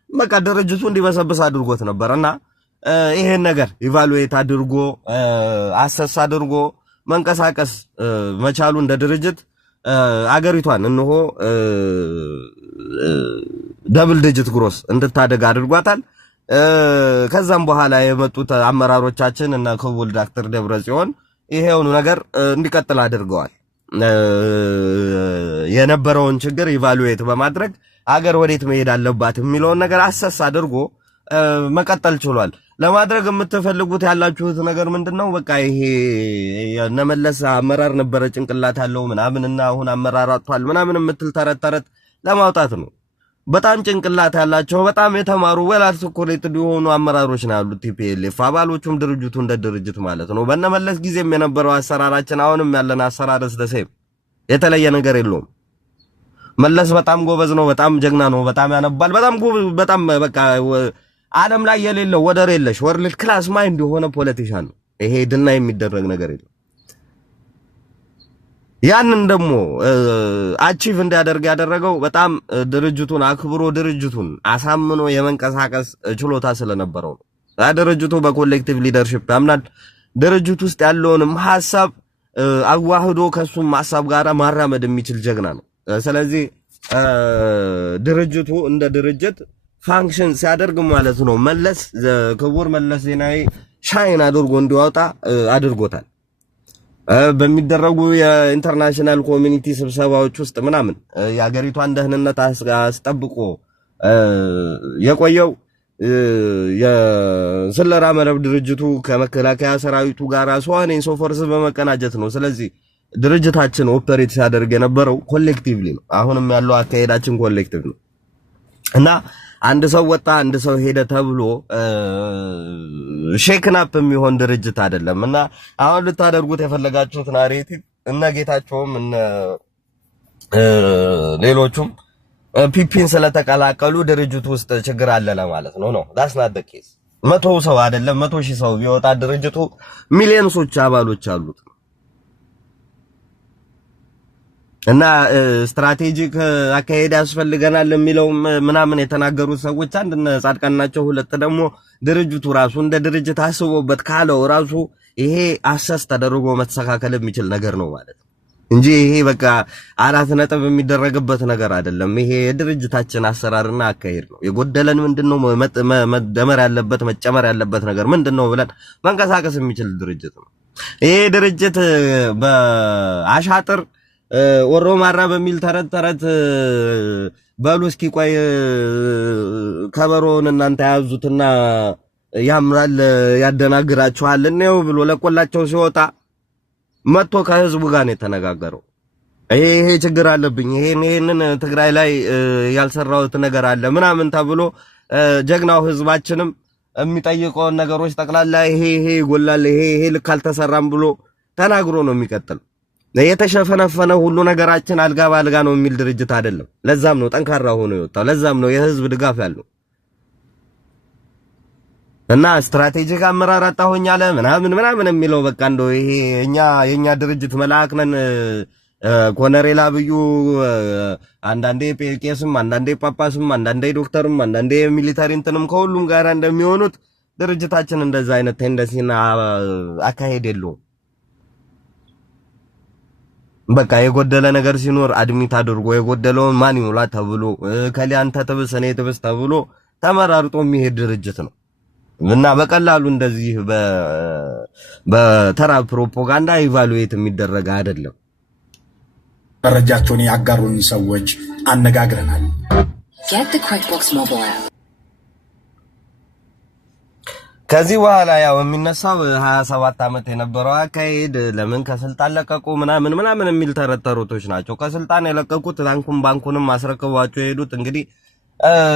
በቃ ድርጅቱ እንዲበሰብስ አድርጎት ነበርና ይሄን ነገር ኢቫሉዌት አድርጎ አሰስ አድርጎ መንቀሳቀስ መቻሉ እንደ ድርጅት አገሪቷን እንሆ ደብል ዲጂት ግሮስ እንድታደግ አድርጓታል። ከዛም በኋላ የመጡት አመራሮቻችን እና ክቡር ዶክተር ደብረጽዮን ይሄውን ነገር እንዲቀጥል አድርገዋል። የነበረውን ችግር ኢቫሉዌት በማድረግ አገር ወዴት መሄድ አለባት የሚለውን ነገር አሰስ አድርጎ መቀጠል ችሏል። ለማድረግ የምትፈልጉት ያላችሁት ነገር ምንድነው? በቃ ይሄ የነመለስ አመራር ነበረ ጭንቅላት ያለው ምናምንና አሁን አመራር አጥቷል ምናምን የምትል ተረት ለማውጣት ነው። በጣም ጭንቅላት ያላቸው በጣም የተማሩ ወል አርቲኩሌትድ የሆኑ አመራሮች ነው ያሉት ቲፒኤልኤፍ አባሎቹም ድርጅቱ እንደ ድርጅት ማለት ነው። በነመለስ ጊዜም የነበረው አሰራራችን አሁንም ያለን አሰራር ስለሰም የተለየ ነገር የለውም። መለስ በጣም ጎበዝ ነው፣ በጣም ጀግና ነው፣ በጣም ያነባል፣ በጣም በቃ ዓለም ላይ የሌለው ወደር የለሽ ወርልድ ክላስ ማይንድ የሆነ ፖለቲሻን ነው። ይሄ ድና የሚደረግ ነገር የለም። ያንን ደግሞ አቺቭ እንዲያደርግ ያደረገው በጣም ድርጅቱን አክብሮ ድርጅቱን አሳምኖ የመንቀሳቀስ ችሎታ ስለነበረው ነው። ድርጅቱ በኮሌክቲቭ ሊደርሺፕ ያምናል። ድርጅቱ ውስጥ ያለውንም ሐሳብ አዋህዶ ከሱም ሐሳብ ጋር ማራመድ የሚችል ጀግና ነው። ስለዚህ ድርጅቱ እንደ ድርጅት ፋንክሽን ሲያደርግ ማለት ነው መለስ ክቡር መለስ ዜናዊ ሻይን አድርጎ እንዲወጣ አድርጎታል። በሚደረጉ የኢንተርናሽናል ኮሚኒቲ ስብሰባዎች ውስጥ ምናምን የሀገሪቷን ደህንነት አስጠብቆ የቆየው የስለላ መረብ ድርጅቱ ከመከላከያ ሰራዊቱ ጋር ሶዋኔን ሶፎርስ በመቀናጀት ነው። ስለዚህ ድርጅታችን ኦፐሬት ሲያደርግ የነበረው ኮሌክቲቭሊ ነው። አሁንም ያለው አካሄዳችን ኮሌክቲቭ ነው እና አንድ ሰው ወጣ አንድ ሰው ሄደ ተብሎ ሼክን አፕ የሚሆን ድርጅት አይደለም። እና አሁን ልታደርጉት የፈለጋችሁት ናሬቲቭ እነ ጌታቸውም እነ ሌሎቹም ፒፒን ስለተቀላቀሉ ድርጅቱ ውስጥ ችግር አለ ለማለት ነው። ዳስ ናት ዘ ኬዝ። 100 ሰው አይደለም 100,000 ሰው ቢወጣ ድርጅቱ ሚሊዮንሶች አባሎች አሉት እና ስትራቴጂክ አካሄድ ያስፈልገናል የሚለው ምናምን የተናገሩት ሰዎች አንድ ጻድቃን ናቸው። ሁለት ደግሞ ድርጅቱ ራሱ እንደ ድርጅት አስቦበት ካለው ራሱ ይሄ አሰስ ተደርጎ መተካከል የሚችል ነገር ነው ማለት ነው እንጂ ይሄ በቃ 4 ነጥብ የሚደረግበት ነገር አይደለም። ይሄ የድርጅታችን አሰራርና አካሄድ ነው። የጎደለን ምንድነው? መደመር ያለበት መጨመር ያለበት ነገር ምንድነው ብለን መንቀሳቀስ የሚችል ድርጅት ነው። ይሄ ድርጅት በአሻጥር ወሮ ማራ በሚል ተረት በሉ እስኪ ቆይ ከበሮን እናንተ ያዙትና ያምራል ያደናግራችኋል ነው ብሎ ለቆላቸው ሲወጣ መጥቶ ከህዝቡ ጋር ነው የተነጋገረው። ይሄ ችግር አለብኝ ይሄንን ትግራይ ላይ ያልሰራውት ነገር አለ ምናምን ተብሎ ጀግናው ህዝባችንም የሚጠይቀውን ነገሮች ጠቅላላ ይሄ ይጎላል ይሄ ልክ አልተሰራም ብሎ ተናግሮ ነው የሚቀጥል። የተሸፈነፈነ ሁሉ ነገራችን አልጋ ባልጋ ነው የሚል ድርጅት አይደለም። ለዛም ነው ጠንካራ ሆኖ የወጣው። ለዛም ነው የህዝብ ድጋፍ ያለው እና ስትራቴጂክ አመራር አጣሆኛለ ምናምን የሚለው በቃ እንደው ይሄ የኛ ድርጅት መልአክ ነን ኮሎኔል አብዩ አንዳንዴ ቄስም አንዳንዴ ጳጳስም አንዳንዴ ዶክተርም አንዳንዴ ሚሊታሪ እንትንም ከሁሉም ጋር እንደሚሆኑት ድርጅታችን እንደዛ አይነት ቴንደንሲና አካሄድ የለውም። በቃ የጎደለ ነገር ሲኖር አድሚት አድርጎ የጎደለውን ማን ይሙላ ተብሎ ከሊያንተ ትብስ እኔ ትብስ ተብሎ ተመራርጦ የሚሄድ ድርጅት ነው እና በቀላሉ እንደዚህ በተራ ፕሮፓጋንዳ ኢቫሉዌት የሚደረግ አይደለም። መረጃቸውን ያጋሩን ሰዎች አነጋግረናል። ከዚህ በኋላ ያው የሚነሳው 27 ዓመት የነበረው አካሄድ ለምን ከስልጣን ለቀቁ ምናምን የሚል ተረተሮቶች ናቸው። ከስልጣን የለቀቁት ባንኩንም አስረክቧቸው የሄዱት እንግዲህ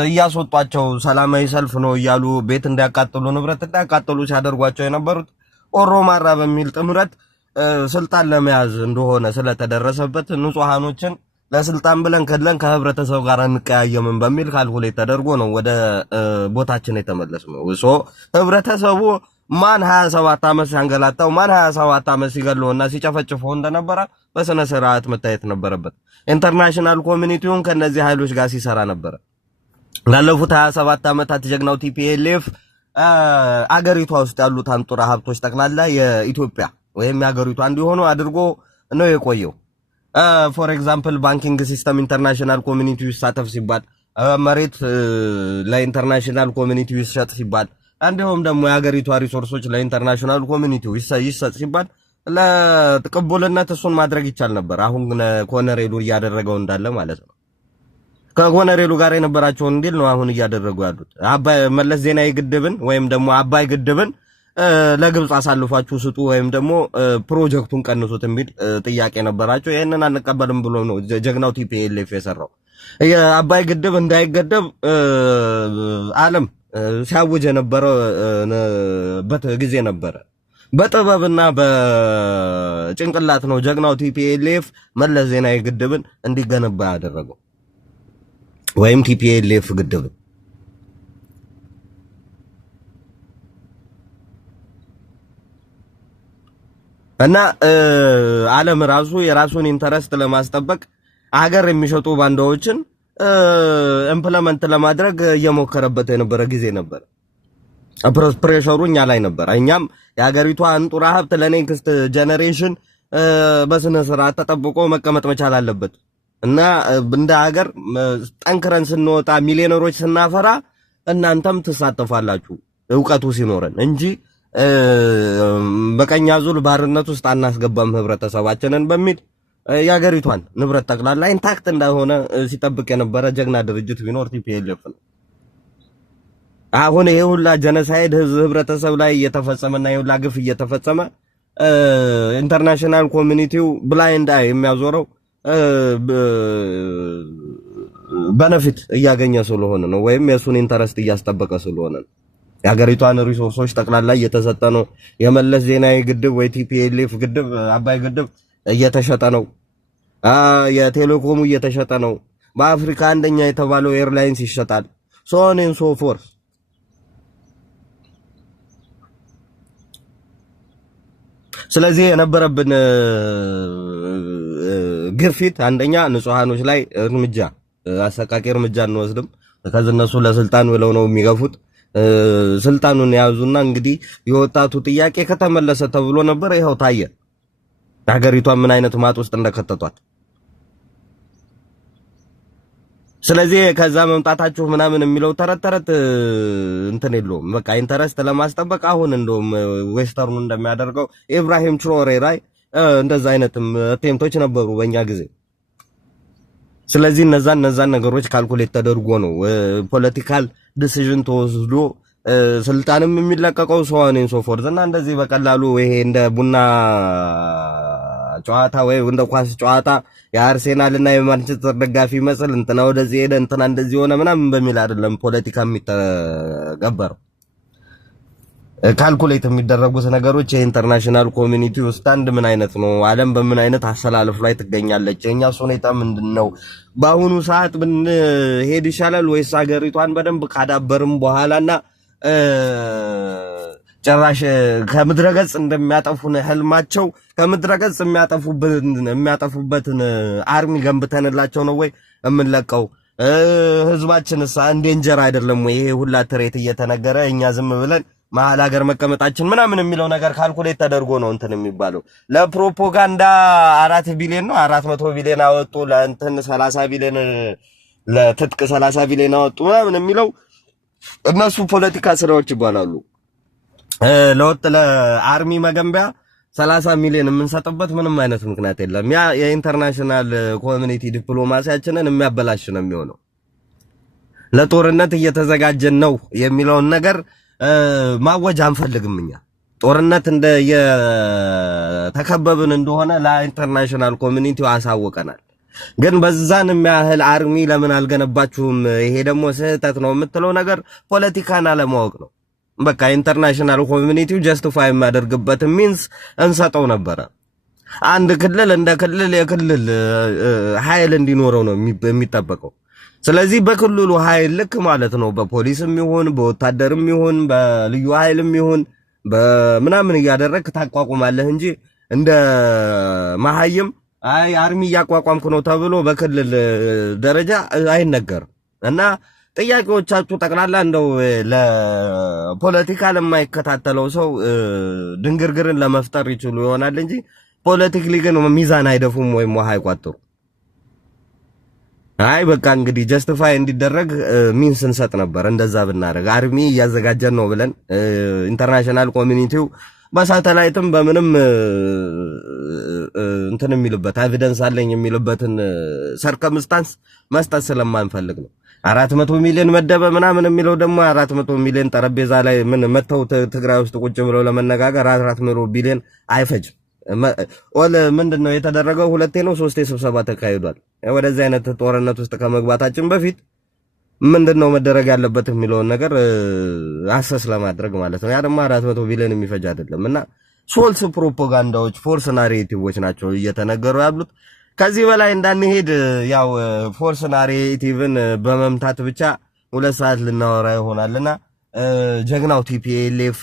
እያስወጧቸው ሰላማዊ ሰልፍ ነው እያሉ ቤት እንዲያቃጥሉ ንብረት እንዲያቃጥሉ ሲያደርጓቸው የነበሩት ኦሮማራ በሚል ጥምረት ስልጣን ለመያዝ እንደሆነ ስለተደረሰበት ንጹሃኖችን ለስልጣን ብለን ከድለን ከህብረተሰብ ጋር እንቀያየምን በሚል ካልኩሌት ተደርጎ ነው ወደ ቦታችን የተመለስነው። ህብረተሰቡ ማን 27 ዓመት ሲያንገላታው ማን 27 ዓመት ሲገለውና ሲጨፈጭፈው እንደነበረ በስነ ስርዓት መታየት ነበረበት። ኢንተርናሽናል ኮሚኒቲውን ከነዚህ ኃይሎች ጋር ሲሰራ ነበር። ላለፉት 27 ዓመታት ጀግናው ቲፒኤልኤፍ አገሪቷ ውስጥ ያሉት አንጡራ ሀብቶች ጠቅላላ የኢትዮጵያ ወይም የአገሪቷ እንዲሆኑ አድርጎ ነው የቆየው። ፎር ኤግዛምፕል ባንኪንግ ሲስተም ኢንተርናሽናል ኮሚኒቲ ይሳተፍ ሲባል፣ መሬት ለኢንተርናሽናል ኮሚኒቲ ይሰጥ ሲባል፣ እንዲሁም ደግሞ የሀገሪቷ ሪሶርሶች ለኢንተርናሽናል ኮሚኒቲ ይሰጥ ሲባል ለቅቡልነት እሱን ማድረግ ይቻል ነበር። አሁን ኮነሬሉ እያደረገው እንዳለ ማለት ነው። ከኮነሬሉ ጋር የነበራቸውን እንዲል ነው አሁን እያደረጉ ያሉት። አባይ መለስ ዜናዊ ግድብን ወይም ደግሞ አባይ ግድብን ለግብጽ አሳልፋችሁ ስጡ ወይም ደግሞ ፕሮጀክቱን ቀንሱት የሚል ጥያቄ ነበራቸው። ይሄንን አንቀበልም ብሎ ነው ጀግናው ቲፒኤልኤፍ የሰራው። የአባይ ግድብ እንዳይገደብ ዓለም ሲያውጅ የነበረበት ጊዜ ነበረ። በጥበብና በጭንቅላት ነው ጀግናው ቲፒኤልኤፍ መለስ ዜናዊ ግድብን እንዲገነባ ያደረገው ወይም ቲፒኤልኤፍ ግድብን እና ዓለም ራሱ የራሱን ኢንተረስት ለማስጠበቅ ሀገር የሚሸጡ ባንዳዎችን ኢምፕሊመንት ለማድረግ እየሞከረበት የነበረ ጊዜ ነበር። ፕሬሸሩ እኛ ላይ ነበር። እኛም የሀገሪቷ አንጡራ ሀብት ለኔክስት ጀነሬሽን በስነ ስርዓት ተጠብቆ መቀመጥ መቻል አለበት እና እንደ ሀገር ጠንክረን ስንወጣ ሚሊዮነሮች ስናፈራ እናንተም ትሳተፋላችሁ ዕውቀቱ ሲኖረን እንጂ በቀኛ ዙል ባርነት ውስጥ አናስገባም ህብረተሰባችንን በሚል የሀገሪቷን ንብረት ጠቅላላ ኢንታክት እንደሆነ ሲጠብቅ የነበረ ጀግና ድርጅት ቢኖር ቲፒኤልኤፍ ነው። አሁን ይሄ ሁላ ጀነሳይድ ህብረተሰብ ላይ እየተፈጸመና ይሄ ሁላ ግፍ እየተፈጸመ ኢንተርናሽናል ኮሚኒቲው ብላይንድ አይ የሚያዞረው በነፊት እያገኘ ስለሆነ ነው፣ ወይም የሱን ኢንተረስት እያስጠበቀ ስለሆነ ነው። የሀገሪቷን ሪሶርሶች ጠቅላላ እየተሰጠ ነው። የመለስ ዜናዊ ግድብ ወይ ቲፒኤልኤፍ ግድብ አባይ ግድብ እየተሸጠ ነው። የቴሌኮሙ እየተሸጠ ነው። በአፍሪካ አንደኛ የተባለው ኤርላይንስ ይሸጣል። ሶን ኤንድ ሶ ፎርስ። ስለዚህ የነበረብን ግፊት አንደኛ ንጹሃኖች ላይ እርምጃ አሰቃቂ እርምጃ እንወስድም። ከዚህ እነሱ ለስልጣን ብለው ነው የሚገፉት። ስልጣኑን ያዙና እንግዲህ የወጣቱ ጥያቄ ከተመለሰ ተብሎ ነበር። ይኸው ታየ ሀገሪቷን ምን አይነት ማጥ ውስጥ እንደከተቷት። ስለዚህ ከዛ መምጣታችሁ ምናምን የሚለው ተረት እንትን የለውም። በቃ ኢንተረስት ለማስጠበቅ አሁን እንደውም ዌስተርኑ እንደሚያደርገው ኢብራሂም ትሮሬ ላይ እንደዛ አይነትም አቴምቶች ነበሩ በእኛ ጊዜ። ስለዚህ እነዛን ነገሮች ካልኩሌት ተደርጎ ነው ፖለቲካል ዲሲዥን ተወስዶ ስልጣንም የሚለቀቀው ሰዋኔን ሶፎርዝ እና እንደዚህ በቀላሉ ይሄ እንደ ቡና ጨዋታ ወይ እንደ ኳስ ጨዋታ የአርሴናል እና የማንቸስተር ደጋፊ መስል እንትና ወደዚህ ሄደ እንትና እንደዚህ ሆነ ምናምን በሚል አይደለም ፖለቲካ የሚተገበረው። ካልኩሌት የሚደረጉት ነገሮች የኢንተርናሽናል ኮሚኒቲ ስታንድ ምን አይነት ነው፣ ዓለም በምን አይነት አሰላለፍ ላይ ትገኛለች፣ የኛስ ሁኔታ ምንድነው፣ በአሁኑ ሰዓት ብንሄድ ይሻላል ወይስ ሀገሪቷን በደንብ ካዳበርም በኋላና ጭራሽ ከምድረገጽ እንደሚያጠፉን ህልማቸው ከምድረገጽ የሚያጠፉበትን አርሚ ገንብተንላቸው ነው ወይ የምንለቀው? ህዝባችንስ እንደ እንጀራ አይደለም ወይ ይሄ ሁላ ትሬት እየተነገረ እኛ ዝም ብለን መሀል ሀገር መቀመጣችን ምናምን የሚለው ነገር ካልኩሌት ተደርጎ ነው እንትን የሚባለው። ለፕሮፓጋንዳ 4 ቢሊዮን ነው 400 ቢሊዮን አወጡ፣ ለእንትን 30 ቢሊዮን ለትጥቅ 30 ቢሊዮን አወጡ ምናምን የሚለው እነሱ ፖለቲካ ስራዎች ይባላሉ። ለአርሚ መገንቢያ 30 ሚሊዮን የምንሰጥበት ምንም አይነት ምክንያት የለም። ያ የኢንተርናሽናል ኮሚኒቲ ዲፕሎማሲያችንን የሚያበላሽ ነው የሚሆነው። ለጦርነት እየተዘጋጀን ነው የሚለውን ነገር ማወጅ አንፈልግም። እኛ ጦርነት እንደ የተከበብን እንደሆነ ለኢንተርናሽናል ኮሚኒቲው አሳውቀናል። ግን በዛን የሚያህል አርሚ ለምን አልገነባችሁም? ይሄ ደግሞ ስህተት ነው የምትለው ነገር ፖለቲካን አለማወቅ ነው። በቃ ኢንተርናሽናል ኮሚኒቲው ጀስቲፋይ የሚያደርግበት ሚንስ እንሰጠው ነበረ። አንድ ክልል እንደ ክልል የክልል ኃይል እንዲኖረው ነው የሚጠበቀው። ስለዚህ በክልሉ ኃይል ልክ ማለት ነው በፖሊስም ይሁን በወታደርም ይሁን በልዩ ኃይልም ይሁን በምናምን እያደረግክ ታቋቁማለህ እንጂ እንደ መሀይም አይ አርሚ እያቋቋምኩ ነው ተብሎ በክልል ደረጃ አይነገርም። እና ጥያቄዎቻችሁ ጠቅላላ እንደው ለፖለቲካ ለማይከታተለው ሰው ድንግርግርን ለመፍጠር ይችሉ ይሆናል እንጂ ፖለቲካሊ ግን ሚዛን አይደፉም ወይም ውሃ አይቋጥሩ። አይ በቃ እንግዲህ ጀስቲፋይ እንዲደረግ ሚንስ እንሰጥ ነበር። እንደዛ ብናረግ አርሚ እያዘጋጀን ነው ብለን ኢንተርናሽናል ኮሚኒቲው በሳተላይትም በምንም እንትን የሚልበት ኤቪደንስ አለኝ የሚልበትን ሰርከምስታንስ መስጠት ስለማንፈልግ ነው። 400 ሚሊዮን መደበ ምናምን የሚለው ደግሞ 400 ሚሊዮን ጠረጴዛ ላይ ምን መተው ትግራይ ውስጥ ቁጭ ብለው ለመነጋገር 400 ቢሊዮን አይፈጅም። ምንድነው የተደረገው? 2 ነው 3 ስብሰባ ተካሂዷል። ወደዚህ አይነት ጦርነት ውስጥ ከመግባታችን በፊት ምንድነው መደረግ ያለበት የሚለውን ነገር አሰስ ለማድረግ ማለት ነው። ያ ደግሞ 400 ቢሊዮን የሚፈጅ አይደለምና ሶልስ ፕሮፓጋንዳዎች ፎርስ ናሬቲቮች ናቸው እየተነገሩ ያሉት። ከዚህ በላይ እንዳንሄድ ያው ፎርስ ናሬቲቭን በመምታት ብቻ 2 ሰዓት ልናወራ ይሆናልና ጀግናው ቲፒኤልኤፍ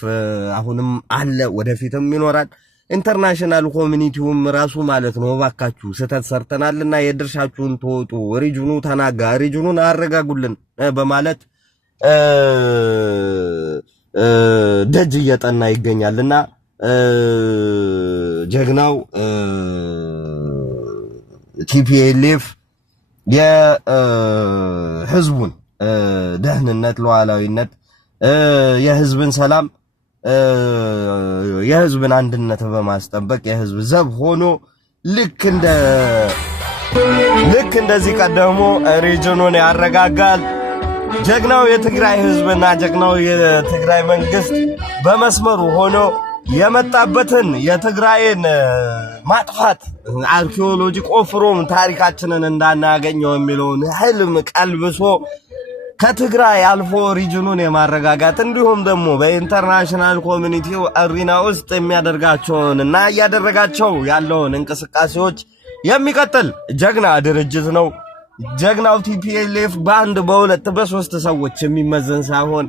አሁንም አለ፣ ወደፊትም ይኖራል። ኢንተርናሽናል ኮሚኒቲውም ራሱ ማለት ነው ባካችሁ ስህተት ሰርተናልና የድርሻችሁን ተወጡ፣ ሪጅኑ ተናጋ፣ ሪጅኑን አረጋጉልን በማለት ደጅ እየጠና ይገኛልና ጀግናው ቲፒኤልኤፍ የህዝቡን ደህንነት፣ ሉዓላዊነት፣ የህዝብን ሰላም፣ የህዝብን አንድነት በማስጠበቅ የህዝብ ዘብ ሆኖ ልክ እንደዚህ ቀደሞ ሪጅኑን ያረጋጋል። ጀግናው የትግራይ ህዝብና ጀግናው የትግራይ መንግስት በመስመሩ ሆኖ የመጣበትን የትግራይን ማጥፋት አርኪኦሎጂ ቆፍሮም ታሪካችንን እንዳናገኘው የሚለውን ህልም ቀልብሶ ከትግራይ አልፎ ሪጅኑን የማረጋጋት እንዲሁም ደግሞ በኢንተርናሽናል ኮሚኒቲው አሪና ውስጥ የሚያደርጋቸውንና እያደረጋቸው ያለውን እንቅስቃሴዎች የሚቀጥል ጀግና ድርጅት ነው። ጀግናው ቲፒኤልኤፍ በአንድ በሁለት በሶስት ሰዎች የሚመዘን ሳይሆን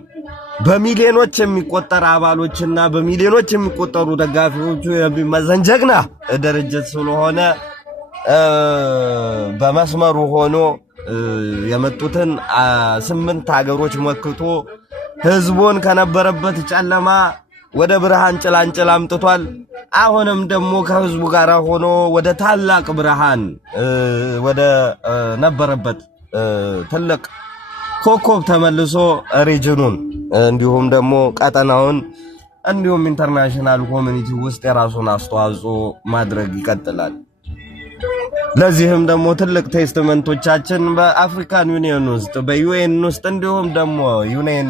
በሚሊዮኖች የሚቆጠር አባሎችና በሚሊዮኖች የሚቆጠሩ ደጋፊዎቹ የሚመዘን ጀግና ድርጅት ስለሆነ በመስመሩ ሆኖ የመጡትን 8 ሀገሮች መክቶ ህዝቡን ከነበረበት ጨለማ ወደ ብርሃን ጭላንጭል አምጥቷል። አሁንም ደግሞ ከህዝቡ ጋር ሆኖ ወደ ታላቅ ብርሃን ወደ ነበረበት ትልቅ ኮከብ ተመልሶ ሪጅኑን እንዲሁም ደግሞ ቀጠናውን እንዲሁም ኢንተርናሽናል ኮሚኒቲ ውስጥ የራሱን አስተዋጽኦ ማድረግ ይቀጥላል። ለዚህም ደግሞ ትልቅ ቴስትመንቶቻችን በአፍሪካን ዩኒየን ውስጥ በዩኤን ውስጥ እንዲሁም ደግሞ ዩኒየን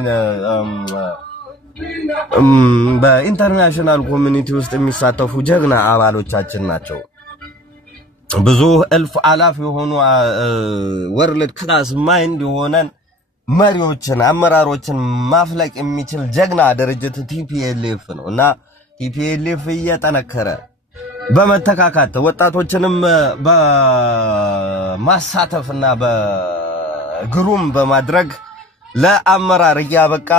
በኢንተርናሽናል ኮሚኒቲ ውስጥ የሚሳተፉ ጀግና አባሎቻችን ናቸው። ብዙ እልፍ አላፍ የሆኑ ወርልድ ክላስ ማይንድ የሆነን መሪዎችን አመራሮችን ማፍለቅ የሚችል ጀግና ድርጅት ቲፒኤልኤፍ ነው እና ቲፒኤልኤፍ እየጠነከረ በመተካካት ወጣቶችንም በማሳተፍና በግሩም በማድረግ ለአመራር እያበቃ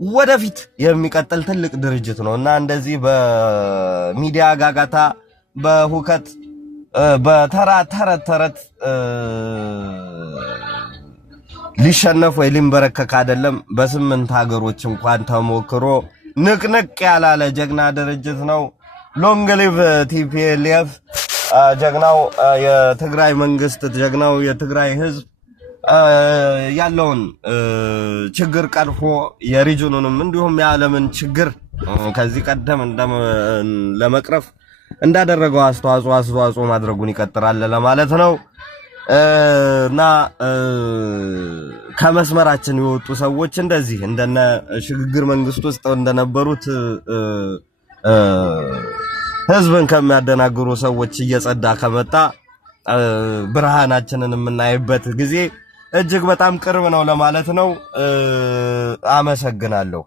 ወደፊት የሚቀጥል ትልቅ ድርጅት ነው እና እንደዚህ በሚዲያ ጋጋታ በሁከት በተራ ተረት ሊሸነፍ ወይ ሊንበረከክ አይደለም። በ8 ሀገሮች እንኳን ተሞክሮ ንቅንቅ ያላለ ጀግና ድርጅት ነው። ሎንግ ሊቭ ቲፒኤልኤፍ። ጀግናው የትግራይ መንግስት፣ ጀግናው የትግራይ ህዝብ ያለውን ችግር ቀርፎ የሪጅኑንም እንዲሁም የዓለምን ችግር ከዚህ ቀደም ለመቅረፍ እንዳደረገው አስተዋጽኦ ማድረጉን ይቀጥላል ለማለት ነው። እና ከመስመራችን የወጡ ሰዎች እንደዚህ እንደነ ሽግግር መንግስት ውስጥ እንደነበሩት ህዝብን ከሚያደናግሩ ሰዎች እየጸዳ ከመጣ ብርሃናችንን የምናይበት ጊዜ እጅግ በጣም ቅርብ ነው ለማለት ነው። አመሰግናለሁ።